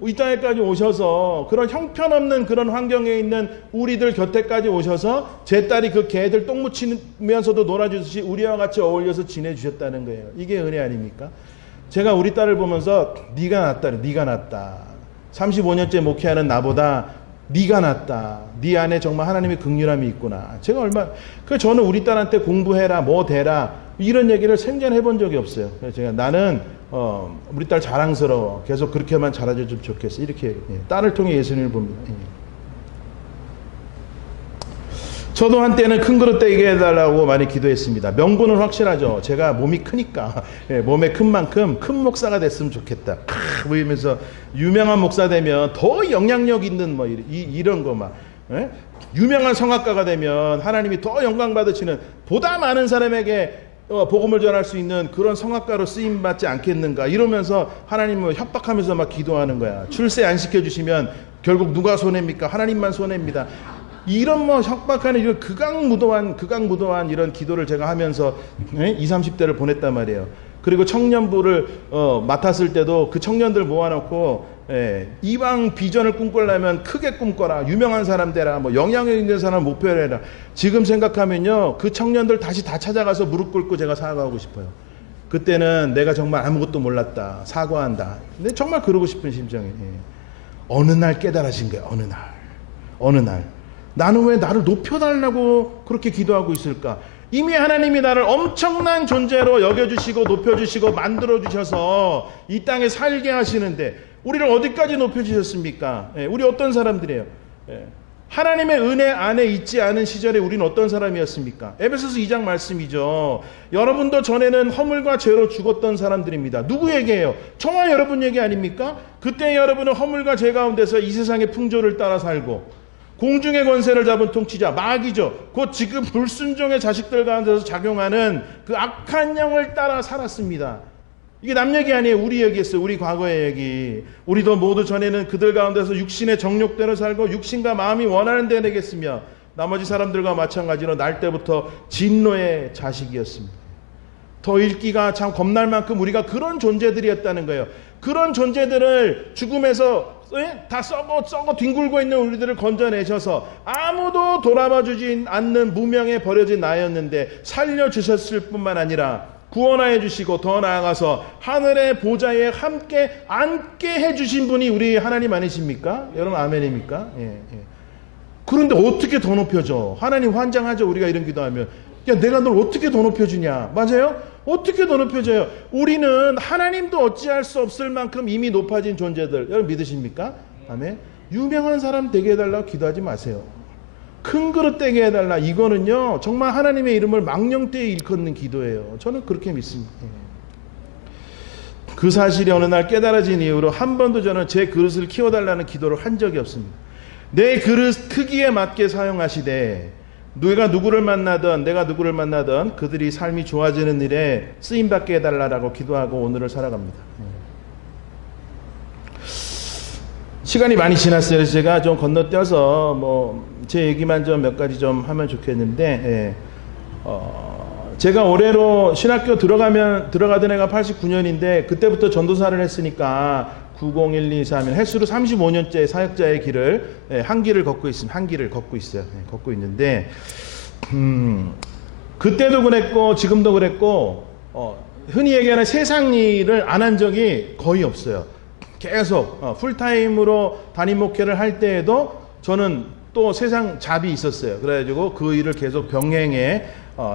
이 땅에까지 오셔서 그런 형편없는 그런 환경에 있는 우리들 곁에까지 오셔서 제 딸이 그 개들 똥 묻히면서도 놀아주듯이 우리와 같이 어울려서 지내주셨다는 거예요. 이게 은혜 아닙니까? 제가 우리 딸을 보면서 네가 낫다. 35년째 목회하는 나보다 네가 낫다. 네 안에 정말 하나님의 긍휼함이 있구나. 제가 저는 우리 딸한테 공부해라, 뭐 되라 이런 얘기를 생전해 본 적이 없어요. 그래서 제가 나는 우리 딸 자랑스러워. 계속 그렇게만 자라줬으면 좋겠어. 이렇게 딸을 통해 예수님을 봅니다. 저도 한때는 큰 그릇 되게 해달라고 많이 기도했습니다. 명분은 확실하죠. 제가 몸이 크니까 몸에 큰 만큼 큰 목사가 됐으면 좋겠다. 보이면서 유명한 목사 되면 더 영향력 있는 이런 거 막 유명한 성악가가 되면 하나님이 더 영광 받으시는 보다 많은 사람에게 복음을 전할 수 있는 그런 성악가로 쓰임 받지 않겠는가 이러면서 하나님을 협박하면서 막 기도하는 거야. 출세 안 시켜주시면 결국 누가 손해입니까? 하나님만 손해입니다. 이런 협박하는 이런 극악무도한 이런 기도를 제가 하면서 20, 30대를 보냈단 말이에요. 그리고 청년부를 맡았을 때도 그 청년들 모아놓고 이방 비전을 꿈꾸려면 크게 꿈꿔라. 유명한 사람 되라. 영향력 있는 사람 목표를 해라. 지금 생각하면요. 그 청년들 다시 다 찾아가서 무릎 꿇고 제가 사과하고 싶어요. 그때는 내가 정말 아무것도 몰랐다. 사과한다. 근데 정말 그러고 싶은 심정이에요. 어느 날 깨달아진 거예요. 어느 날. 나는 왜 나를 높여달라고 그렇게 기도하고 있을까? 이미 하나님이 나를 엄청난 존재로 여겨주시고 높여주시고 만들어주셔서 이 땅에 살게 하시는데 우리를 어디까지 높여주셨습니까? 우리 어떤 사람들이에요? 하나님의 은혜 안에 있지 않은 시절에 우리는 어떤 사람이었습니까? 에베소서 2장 말씀이죠. 여러분도 전에는 허물과 죄로 죽었던 사람들입니다. 누구에게요? 저와 여러분 얘기 아닙니까? 그때 여러분은 허물과 죄 가운데서 이 세상의 풍조를 따라 살고 공중의 권세를 잡은 통치자 마귀죠. 곧 지금 불순종의 자식들 가운데서 작용하는 그 악한 영을 따라 살았습니다. 이게 남 얘기 아니에요. 우리 얘기했어요. 우리 과거의 얘기. 우리도 모두 전에는 그들 가운데서 육신의 정욕대로 살고 육신과 마음이 원하는 데 내겠으며 나머지 사람들과 마찬가지로 날 때부터 진노의 자식이었습니다. 더 읽기가 참 겁날 만큼 우리가 그런 존재들이었다는 거예요. 그런 존재들을 죽음에서 다 썩어 뒹굴고 있는 우리들을 건져내셔서 아무도 돌아봐주지 않는 무명에 버려진 나였는데 살려주셨을 뿐만 아니라 구원하여 주시고 더 나아가서 하늘의 보좌에 함께 앉게 해주신 분이 우리 하나님 아니십니까? 여러분 아멘입니까? 예. 그런데 어떻게 더 높여줘? 하나님 환장하죠. 우리가 이런 기도하면. 야, 내가 널 어떻게 더 높여주냐? 맞아요? 어떻게 더 높여줘요? 우리는 하나님도 어찌할 수 없을 만큼 이미 높아진 존재들. 여러분 믿으십니까? 아멘. 유명한 사람 되게 해달라고 기도하지 마세요. 큰 그릇 되게 해달라. 이거는요 정말 하나님의 이름을 망령되이 일컫는 기도예요. 저는 그렇게 믿습니다. 그 사실이 어느 날 깨달아진 이후로 한 번도 저는 제 그릇을 키워달라는 기도를 한 적이 없습니다. 내 그릇 크기에 맞게 사용하시되 내가 누구를 만나든 그들이 삶이 좋아지는 일에 쓰임받게 해달라고 기도하고 오늘을 살아갑니다. 시간이 많이 지났어요. 그래서 제가 좀 건너뛰어서 제 얘기만 좀 몇 가지 좀 하면 좋겠는데, 제가 올해로 신학교 들어가던 해가 89년인데 그때부터 전도사를 했으니까 901231 횟수로 35년째 사역자의 길을 한 길을 걷고 있습니다. 한 길을 걷고 있어요. 걷고 있는데 그때도 그랬고 지금도 그랬고 흔히 얘기하는 세상 일을 안 한 적이 거의 없어요. 계속 풀타임으로 담임 목회를 할 때에도 저는 또 세상 잡이 있었어요. 그래가지고 그 일을 계속 병행해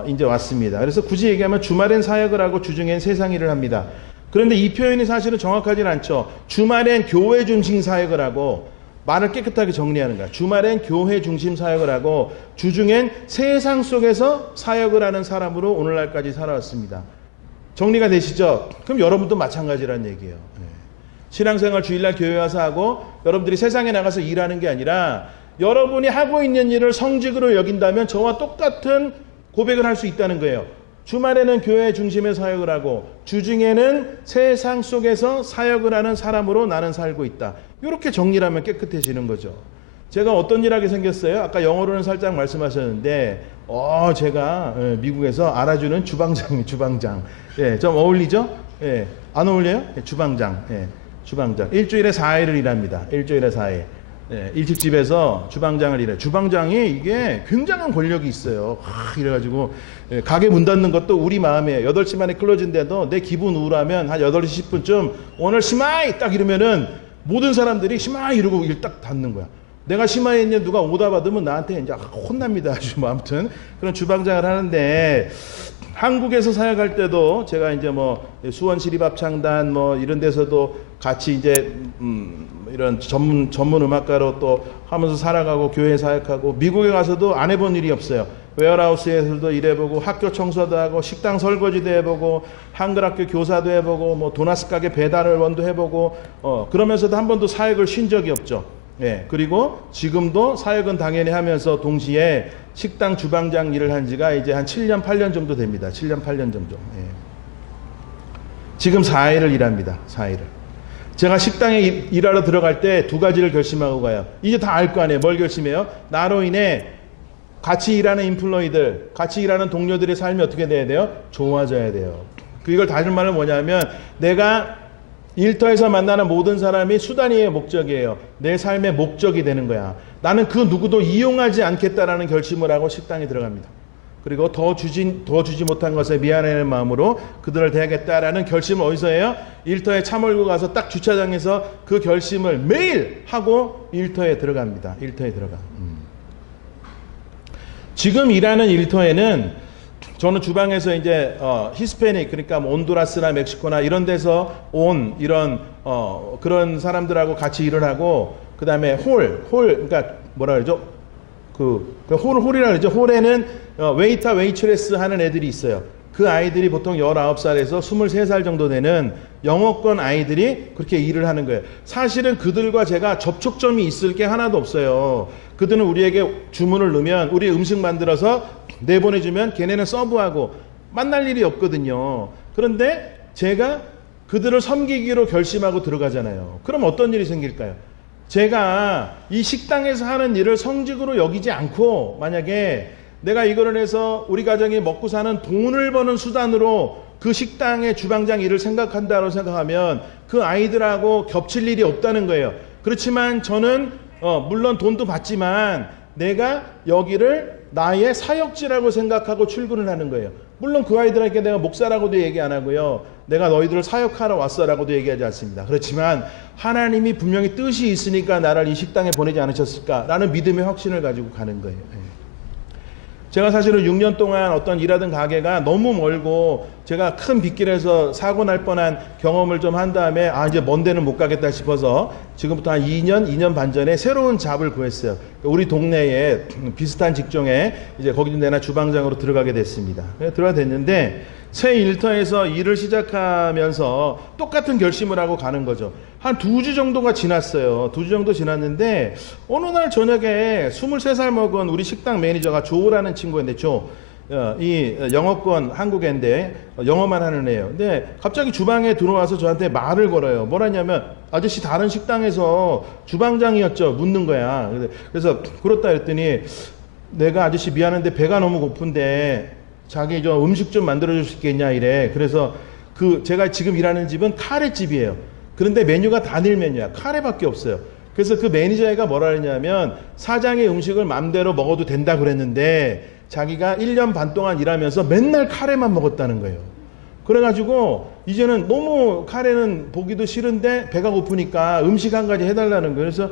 이제 왔습니다. 그래서 굳이 얘기하면 주말엔 사역을 하고 주중엔 세상 일을 합니다. 그런데 이 표현이 사실은 정확하지는 않죠. 주말엔 교회 중심 사역을 하고 말을 깨끗하게 정리하는 거야. 주말엔 교회 중심 사역을 하고 주중엔 세상 속에서 사역을 하는 사람으로 오늘날까지 살아왔습니다. 정리가 되시죠? 그럼 여러분도 마찬가지라는 얘기예요. 신앙생활 주일날 교회 와서 하고 여러분들이 세상에 나가서 일하는 게 아니라 여러분이 하고 있는 일을 성직으로 여긴다면 저와 똑같은 고백을 할 수 있다는 거예요. 주말에는 교회 중심의 사역을 하고 주중에는 세상 속에서 사역을 하는 사람으로 나는 살고 있다. 이렇게 정리를 하면 깨끗해지는 거죠. 제가 어떤 일 하게 생겼어요? 아까 영어로는 살짝 말씀하셨는데 제가 미국에서 알아주는 주방장. 예, 좀 어울리죠? 예, 안 어울려요? 예, 주방장. 일주일에 4일을 일합니다. 일주일에 4일. 일식집에서 주방장을 일해요. 주방장이 이게 굉장한 권력이 있어요. 이래가지고 가게 문 닫는 것도 우리 마음이에요. 8시 만에 클로즈인데도 내 기분 우울하면 한 8시 10분쯤 오늘 심하이 딱 이러면은 모든 사람들이 심하이 이러고 일 딱 닫는 거야. 내가 심하이 있냐 누가 오다 받으면 나한테 이제 혼납니다. 아주 아무튼 그런 주방장을 하는데 한국에서 사역할 때도 제가 이제 수원시립합창단 이런 데서도 같이 이제 이런 전문 음악가로 또 하면서 살아가고 교회 사역하고 미국에 가서도 안 해본 일이 없어요. 웨어하우스에서도 일해보고 학교 청소도 하고 식당 설거지도 해보고 한글학교 교사도 해보고 도나스 가게 배달원도 해보고 그러면서도 한 번도 사역을 쉰 적이 없죠. 예, 그리고 지금도 사역은 당연히 하면서 동시에 식당 주방장 일을 한 지가 이제 한 7년, 8년 정도 됩니다. 7년, 8년 정도. 예. 지금 4일을 일합니다. 4일을. 제가 식당에 일하러 들어갈 때 2가지를 결심하고 가요. 이제 다 알 거 아니에요. 뭘 결심해요? 나로 인해 같이 일하는 인플로이들, 같이 일하는 동료들의 삶이 어떻게 돼야 돼요? 좋아져야 돼요. 이걸 다른 말은 뭐냐면 내가 일터에서 만나는 모든 사람이 수단이에요, 목적이에요. 내 삶의 목적이 되는 거야. 나는 그 누구도 이용하지 않겠다라는 결심을 하고 식당에 들어갑니다. 그리고 더 주지 못한 것에 미안해하는 마음으로 그들을 대하겠다라는 결심을 어디서 해요? 일터에 차 몰고 가서 딱 주차장에서 그 결심을 매일 하고 일터에 들어갑니다. 일터에 들어가. 지금 일하는 일터에는 저는 주방에서 이제 히스패닉 그러니까 온두라스나 멕시코나 이런 데서 온 이런 그런 사람들하고 같이 일을 하고 그다음에 홀 그러니까 뭐라 그러죠? 홀이라 그러죠. 홀에는 웨이터, 웨이트레스 하는 애들이 있어요. 그 아이들이 보통 19살에서 23살 정도 되는 영어권 아이들이 그렇게 일을 하는 거예요. 사실은 그들과 제가 접촉점이 있을 게 하나도 없어요. 그들은 우리에게 주문을 넣으면 우리 음식 만들어서 내보내주면 걔네는 서브하고 만날 일이 없거든요. 그런데 제가 그들을 섬기기로 결심하고 들어가잖아요. 그럼 어떤 일이 생길까요? 제가 이 식당에서 하는 일을 성직으로 여기지 않고 만약에 내가 이거를 해서 우리 가정이 먹고 사는 돈을 버는 수단으로 그 식당의 주방장 일을 생각한다고 생각하면 그 아이들하고 겹칠 일이 없다는 거예요. 그렇지만 저는 물론 돈도 받지만 내가 여기를 나의 사역지라고 생각하고 출근을 하는 거예요. 물론 그 아이들에게 내가 목사라고도 얘기 안 하고요. 내가 너희들을 사역하러 왔어라고도 얘기하지 않습니다. 그렇지만 하나님이 분명히 뜻이 있으니까 나를 이 식당에 보내지 않으셨을까라는 믿음의 확신을 가지고 가는 거예요. 제가 사실은 6년 동안 어떤 일하던 가게가 너무 멀고 제가 큰 빗길에서 사고 날 뻔한 경험을 좀 한 다음에 이제 먼 데는 못 가겠다 싶어서 지금부터 한 2년 반 전에 새로운 잡을 구했어요. 우리 동네에 비슷한 직종에 이제 거기 내나 주방장으로 들어가게 됐습니다. 들어가 됐는데 새 일터에서 일을 시작하면서 똑같은 결심을 하고 가는 거죠. 한 2주 정도가 지났어요. 2주 정도 지났는데 어느 날 저녁에 23살 먹은 우리 식당 매니저가 조라는 친구인데 이 영어권 한국애인데 영어만 하는 애예요. 근데 갑자기 주방에 들어와서 저한테 말을 걸어요. 뭐라냐면 아저씨 다른 식당에서 주방장이었죠? 묻는 거야. 그래서 그렇다 했더니 내가 아저씨 미안한데 배가 너무 고픈데 자기 저 음식 좀 만들어줄 수 있겠냐 이래. 그래서 제가 지금 일하는 집은 카레집이에요. 그런데 메뉴가 단일 메뉴야. 카레밖에 없어요. 그래서 그 매니저애가 뭐라 그랬냐면 사장의 음식을 맘대로 먹어도 된다 그랬는데 자기가 1년 반 동안 일하면서 맨날 카레만 먹었다는 거예요. 그래가지고 이제는 너무 카레는 보기도 싫은데 배가 고프니까 음식 한 가지 해달라는 거예요. 그래서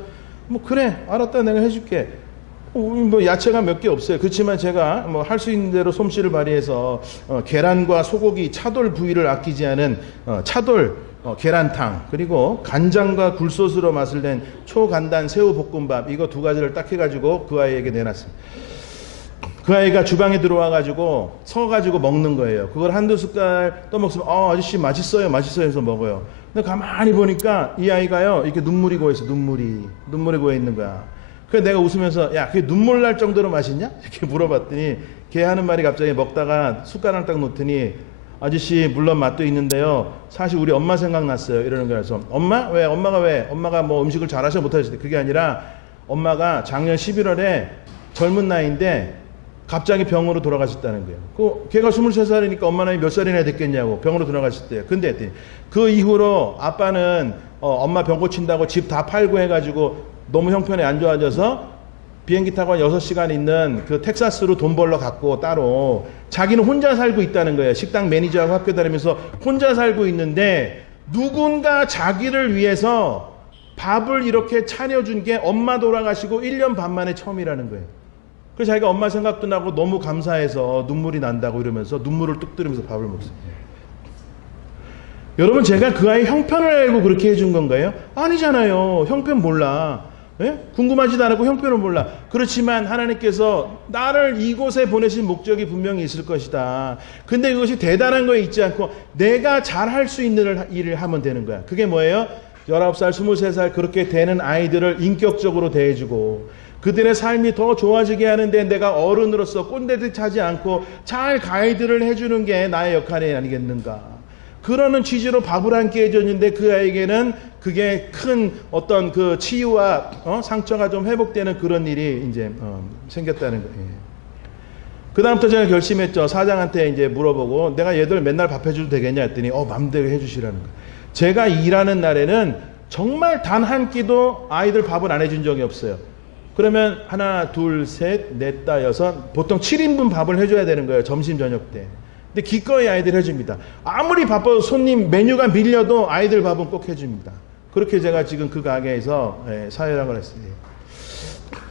뭐 그래 알았다 내가 해줄게. 뭐 야채가 몇 개 없어요. 그렇지만 제가 뭐 할 수 있는 대로 솜씨를 발휘해서 계란과 소고기 차돌 부위를 아끼지 않은 차돌 계란탕 그리고 간장과 굴소스로 맛을 낸 초간단 새우 볶음밥 이거 2가지를 딱 해가지고 그 아이에게 내놨습니다. 그 아이가 주방에 들어와가지고 서가지고 먹는 거예요. 그걸 한두 숟갈 떠먹으면 아저씨 맛있어요 해서 먹어요. 근데 가만히 보니까 이 아이가요 이렇게 눈물이 고여있어. 눈물이 고여 있는 거야. 그래서 내가 웃으면서 야 그게 눈물 날 정도로 맛있냐? 이렇게 물어봤더니 걔 하는 말이 갑자기 먹다가 숟가락 딱 놓더니 아저씨 물론 맛도 있는데요 사실 우리 엄마 생각났어요 이러는 거예요. 그래서 엄마? 왜? 엄마가 왜? 엄마가 뭐 음식을 잘하셔 못하실 때 그게 아니라 엄마가 작년 11월에 젊은 나이인데 갑자기 병으로 돌아가셨다는 거예요. 걔가 23살이니까 엄마 나이 몇 살이나 됐겠냐고 병으로 돌아가셨대요. 근데 그 이후로 아빠는 엄마 병 고친다고 집 다 팔고 해가지고 너무 형편이 안 좋아져서 비행기 타고 한 6시간 있는 그 텍사스로 돈 벌러 갔고 따로 자기는 혼자 살고 있다는 거예요. 식당 매니저하고 학교 다니면서 혼자 살고 있는데 누군가 자기를 위해서 밥을 이렇게 차려준 게 엄마 돌아가시고 1년 반 만에 처음이라는 거예요. 그래서 자기가 엄마 생각도 나고 너무 감사해서 눈물이 난다고 이러면서 눈물을 뚝 들이면서 밥을 먹습니다. 여러분 제가 그 아이 형편을 알고 그렇게 해준 건가요? 아니잖아요. 형편 몰라. 예? 궁금하지도 않고 형편을 몰라. 그렇지만 하나님께서 나를 이곳에 보내신 목적이 분명히 있을 것이다. 근데 그것이 대단한 거에 있지 않고 내가 잘할 수 있는 일을 하면 되는 거야. 그게 뭐예요? 19살, 23살 그렇게 되는 아이들을 인격적으로 대해주고 그들의 삶이 더 좋아지게 하는데 내가 어른으로서 꼰대듯 하지 않고 잘 가이드를 해주는 게 나의 역할이 아니겠는가. 그러는 취지로 밥을 한 끼 해줬는데 그 아이에게는 그게 큰 어떤 그 치유와 상처가 좀 회복되는 그런 일이 이제 생겼다는 거예요. 그 다음부터 제가 결심했죠. 사장한테 이제 물어보고 내가 얘들 맨날 밥 해줘도 되겠냐 했더니 맘대로 해주시라는 거예요. 제가 일하는 날에는 정말 단 한 끼도 아이들 밥을 안 해준 적이 없어요. 그러면 하나, 둘, 셋, 넷, 다, 여섯 보통 7인분 밥을 해줘야 되는 거예요. 점심, 저녁 때. 근데 기꺼이 아이들 해줍니다. 아무리 바빠도 손님 메뉴가 밀려도 아이들 밥은 꼭 해줍니다. 그렇게 제가 지금 그 가게에서 사회락을 했습니다.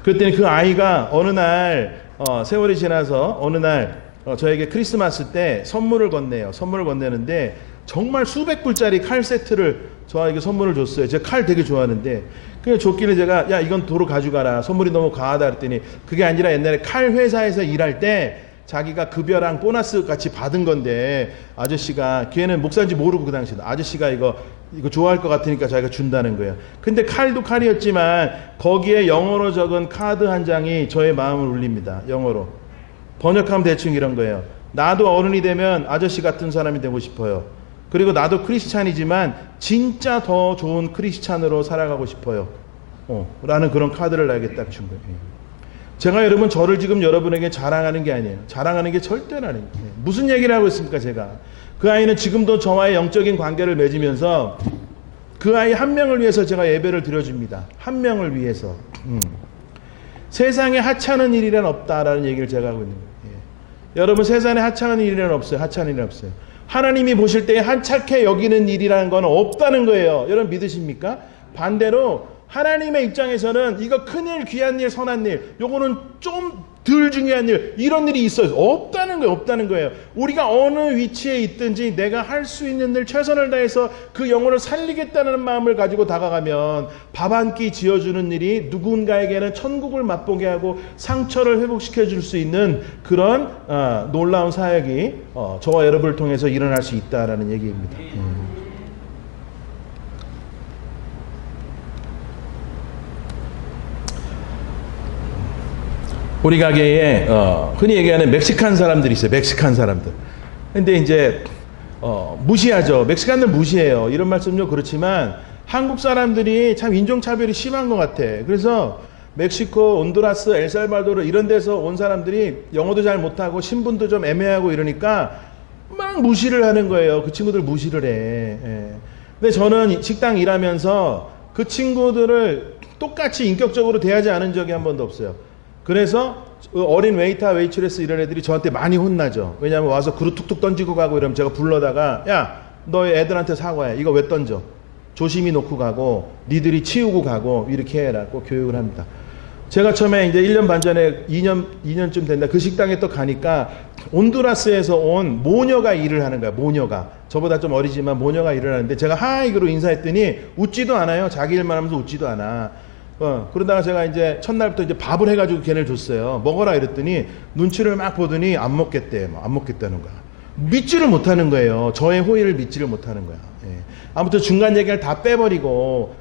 그랬더니 그 아이가 어느 날 세월이 지나서 어느 날 저에게 크리스마스 때 선물을 건네요. 선물을 건네는데 정말 수백 불짜리 칼 세트를 저에게 선물을 줬어요. 제가 칼 되게 좋아하는데 그냥 줬길래 제가 야 이건 도로 가져가라. 선물이 너무 과하다 그랬더니 그게 아니라 옛날에 칼 회사에서 일할 때 자기가 급여랑 보너스 같이 받은 건데 아저씨가 걔는 목사인지 모르고 그 당시에 아저씨가 이거 좋아할 것 같으니까 자기가 준다는 거예요. 근데 칼도 칼이었지만 거기에 영어로 적은 카드 한 장이 저의 마음을 울립니다. 영어로. 번역하면 대충 이런 거예요. 나도 어른이 되면 아저씨 같은 사람이 되고 싶어요. 그리고 나도 크리스찬이지만 진짜 더 좋은 크리스찬으로 살아가고 싶어요. 라는 그런 카드를 나에게 딱 준 거예요. 제가 여러분 저를 지금 여러분에게 자랑하는 게 아니에요. 자랑하는 게 절대는 아니에요. 무슨 얘기를 하고 있습니까 제가. 그 아이는 지금도 저와의 영적인 관계를 맺으면서 그 아이 한 명을 위해서 제가 예배를 드려줍니다. 한 명을 위해서. 세상에 하찮은 일이란 없다라는 얘기를 제가 하고 있는 거예요. 여러분 세상에 하찮은 일이란 없어요. 하찮은 일은 없어요. 하나님이 보실 때 한찮게 여기는 일이라는 건 없다는 거예요. 여러분 믿으십니까? 반대로 하나님의 입장에서는 이거 큰일, 귀한 일, 선한 일, 요거는 좀 덜 중요한 일, 이런 일이 있어요. 없다는 거예요. 없다는 거예요. 우리가 어느 위치에 있든지 내가 할 수 있는 일 최선을 다해서 그 영혼을 살리겠다는 마음을 가지고 다가가면 밥 한 끼 지어주는 일이 누군가에게는 천국을 맛보게 하고 상처를 회복시켜 줄 수 있는 그런 놀라운 사역이 저와 여러분을 통해서 일어날 수 있다라는 얘기입니다. 우리 가게에 흔히 얘기하는 멕시칸 사람들이 있어요. 멕시칸 사람들. 근데 이제 무시하죠. 멕시칸들 무시해요. 이런 말씀도 그렇지만 한국 사람들이 참 인종차별이 심한 것 같아. 그래서 멕시코, 온두라스, 엘살바도르 이런 데서 온 사람들이 영어도 잘 못하고 신분도 좀 애매하고 이러니까 막 무시를 하는 거예요. 그 친구들 무시를 해. 근데 저는 식당 일하면서 그 친구들을 똑같이 인격적으로 대하지 않은 적이 한 번도 없어요. 그래서 어린 웨이터, 웨이트레스 이런 애들이 저한테 많이 혼나죠. 왜냐하면 와서 그릇 툭툭 던지고 가고 이러면 제가 불러다가 야, 너 애들한테 사과해. 이거 왜 던져? 조심히 놓고 가고 니들이 치우고 가고 이렇게 해라. 꼭 교육을 합니다. 제가 처음에 이제 1년 반 전에 2년쯤 된다. 그 식당에 또 가니까 온두라스에서 온 모녀가 일을 하는 거야. 모녀가. 저보다 좀 어리지만 모녀가 일을 하는데 제가 하이그로 인사했더니 웃지도 않아요. 자기 일만 하면서 웃지도 않아. 그러다가 제가 이제 첫날부터 이제 밥을 해가지고 걔네를 줬어요. 먹어라 이랬더니 눈치를 막 보더니 안 먹겠대. 안 먹겠다는 거야. 믿지를 못하는 거예요. 저의 호의를 믿지를 못하는 거야. 아무튼 중간 얘기를 다 빼버리고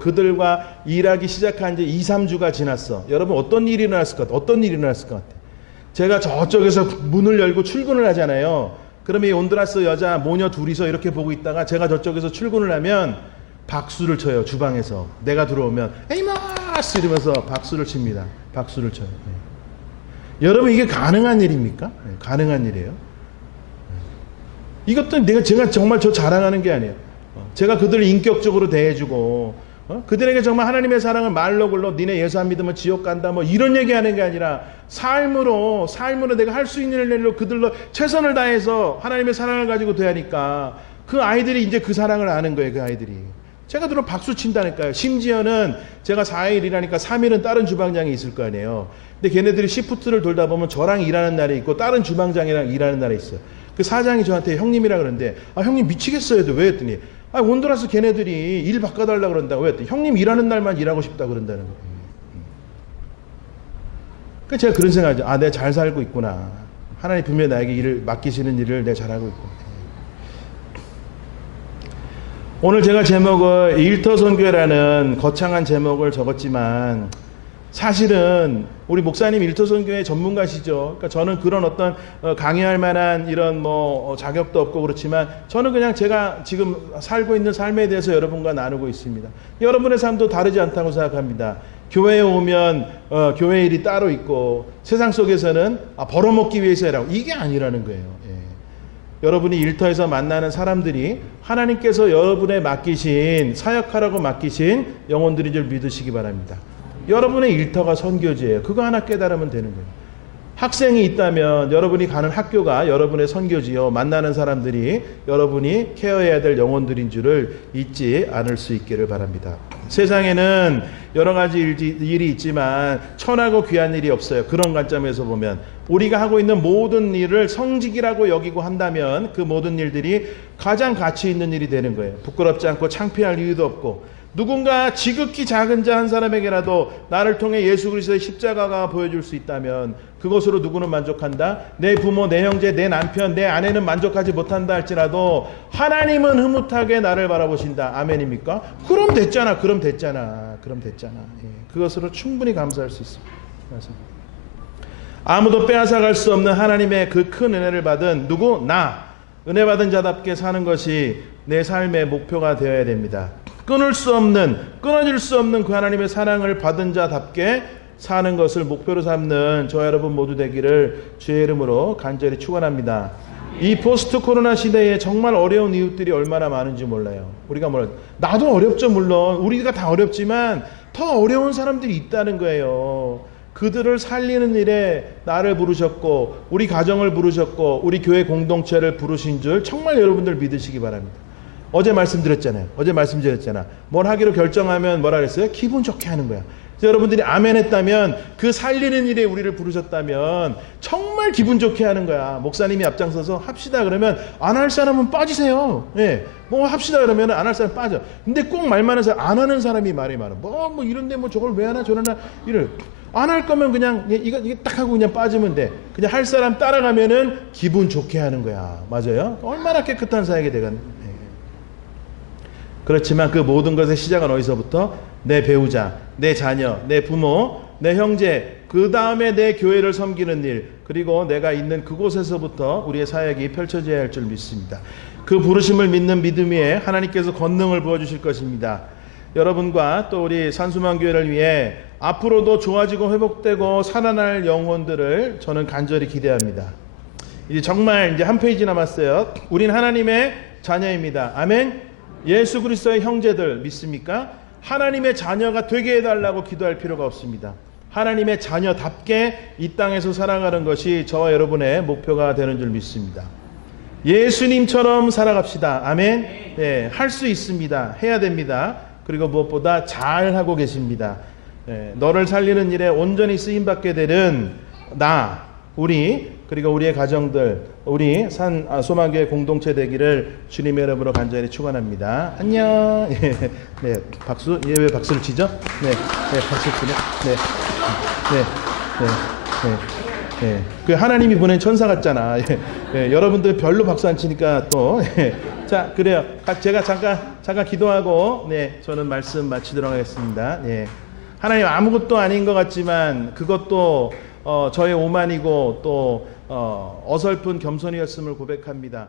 그들과 일하기 시작한 지 2, 3주가 지났어. 여러분 어떤 일이 일어났을 것 같아? 어떤 일이 일어났을 것 같아? 제가 저쪽에서 문을 열고 출근을 하잖아요. 그러면 이 온두라스 여자 모녀 둘이서 이렇게 보고 있다가 제가 저쪽에서 출근을 하면 박수를 쳐요. 주방에서 내가 들어오면 에이마스 이러면서 박수를 칩니다. 박수를 쳐요. 여러분 이게 가능한 일입니까? 가능한 일이에요. 이것도 제가 정말 저 자랑하는 게 아니에요. 제가 그들을 인격적으로 대해주고 그들에게 정말 하나님의 사랑을 말로 걸로 니네 예수 안 믿으면 지옥 간다 뭐 이런 얘기하는 게 아니라 삶으로 내가 할 수 있는 일로 그들로 최선을 다해서 하나님의 사랑을 가지고 대하니까 그 아이들이 이제 그 사랑을 아는 거예요. 그 아이들이. 제가 들어 박수 친다니까요. 심지어는 제가 4일 일하니까 3일은 다른 주방장이 있을 거 아니에요. 근데 걔네들이 시프트를 돌다 보면 저랑 일하는 날이 있고 다른 주방장이랑 일하는 날이 있어요. 그 사장이 저한테 형님이라 그러는데 형님 미치겠어요. 왜 했더니 온두라스 걔네들이 일 바꿔달라고 그런다고. 왜 했더니 형님 일하는 날만 일하고 싶다 그런다는 거예요. 그러니까 제가 그런 생각하죠. 내가 잘 살고 있구나. 하나님 분명히 나에게 일을 맡기시는 일을 내가 잘하고 있고. 오늘 제가 제목을 일터선교회라는 거창한 제목을 적었지만 사실은 우리 목사님 일터선교회 전문가시죠. 그러니까 저는 그런 어떤 강의할 만한 이런 자격도 없고 그렇지만 저는 그냥 제가 지금 살고 있는 삶에 대해서 여러분과 나누고 있습니다. 여러분의 삶도 다르지 않다고 생각합니다. 교회에 오면 교회 일이 따로 있고 세상 속에서는 벌어먹기 위해서 해라고 이게 아니라는 거예요. 여러분이 일터에서 만나는 사람들이 하나님께서 여러분의 맡기신 사역하라고 맡기신 영혼들인 줄 믿으시기 바랍니다. 여러분의 일터가 선교지예요. 그거 하나 깨달으면 되는 거예요. 학생이 있다면 여러분이 가는 학교가 여러분의 선교지요. 만나는 사람들이 여러분이 케어해야 될 영혼들인 줄을 잊지 않을 수 있기를 바랍니다. 세상에는 여러 가지 일이 있지만 천하고 귀한 일이 없어요. 그런 관점에서 보면 우리가 하고 있는 모든 일을 성직이라고 여기고 한다면 그 모든 일들이 가장 가치 있는 일이 되는 거예요. 부끄럽지 않고 창피할 이유도 없고 누군가 지극히 작은 자 한 사람에게라도 나를 통해 예수 그리스도의 십자가가 보여줄 수 있다면 그것으로 누구는 만족한다? 내 부모, 내 형제, 내 남편, 내 아내는 만족하지 못한다 할지라도 하나님은 흐뭇하게 나를 바라보신다. 아멘입니까? 그럼 됐잖아. 그럼 됐잖아. 예. 그것으로 충분히 감사할 수 있습니다. 아무도 빼앗아갈 수 없는 하나님의 그 큰 은혜를 받은 누구? 나. 은혜 받은 자답게 사는 것이 내 삶의 목표가 되어야 됩니다. 끊어질 수 없는 그 하나님의 사랑을 받은 자답게 사는 것을 목표로 삼는 저 여러분 모두 되기를 주의 이름으로 간절히 축원합니다. 이 포스트 코로나 시대에 정말 어려운 이웃들이 얼마나 많은지 몰라요. 우리가 나도 어렵죠. 물론 우리가 다 어렵지만 더 어려운 사람들이 있다는 거예요. 그들을 살리는 일에 나를 부르셨고 우리 가정을 부르셨고 우리 교회 공동체를 부르신 줄 정말 여러분들 믿으시기 바랍니다. 어제 말씀드렸잖아. 뭘 하기로 결정하면 뭐라 그랬어요? 기분 좋게 하는 거야. 여러분들이 아멘 했다면 그 살리는 일에 우리를 부르셨다면 정말 기분 좋게 하는 거야. 목사님이 앞장서서 합시다 그러면 안 할 사람은 빠지세요. 예. 뭐 합시다 그러면 안 할 사람 빠져. 근데 꼭 말 많은 사람 안 하는 사람이 말이 많아. 뭐 이런데 뭐 저걸 왜 하나 저러나 이를 안 할 거면 그냥 이거 딱 하고 그냥 빠지면 돼. 그냥 할 사람 따라가면은 기분 좋게 하는 거야. 맞아요? 얼마나 깨끗한 사역이 되겠네. 그렇지만 그 모든 것의 시작은 어디서부터? 내 배우자, 내 자녀, 내 부모, 내 형제, 그 다음에 내 교회를 섬기는 일, 그리고 내가 있는 그곳에서부터 우리의 사역이 펼쳐져야 할 줄 믿습니다. 그 부르심을 믿는 믿음 위에 하나님께서 권능을 부어주실 것입니다. 여러분과 또 우리 산수만교회를 위해 앞으로도 좋아지고 회복되고 살아날 영혼들을 저는 간절히 기대합니다. 이제 정말 이제 한 페이지 남았어요. 우린 하나님의 자녀입니다. 아멘. 예수 그리스도의 형제들 믿습니까? 하나님의 자녀가 되게 해달라고 기도할 필요가 없습니다. 하나님의 자녀답게 이 땅에서 살아가는 것이 저와 여러분의 목표가 되는 줄 믿습니다. 예수님처럼 살아갑시다. 아멘. 네, 할 수 있습니다. 해야 됩니다. 그리고 무엇보다 잘하고 계십니다. 네, 너를 살리는 일에 온전히 쓰임받게 되는 나, 우리, 그리고 우리의 가정들, 우리 소망교회 공동체 되기를 주님의 이름으로 간절히 축원합니다. 안녕. 네, 박수. 왜 박수를 치죠? 네, 박수 치네. 네. 그 하나님이 보낸 천사 같잖아. 여러분들 별로 박수 안 치니까 또. 자, 그래요. 제가 잠깐 기도하고, 저는 말씀 마치도록 하겠습니다. 하나님 아무것도 아닌 것 같지만 그것도 저의 오만이고 또 어설픈 겸손이었음을 고백합니다.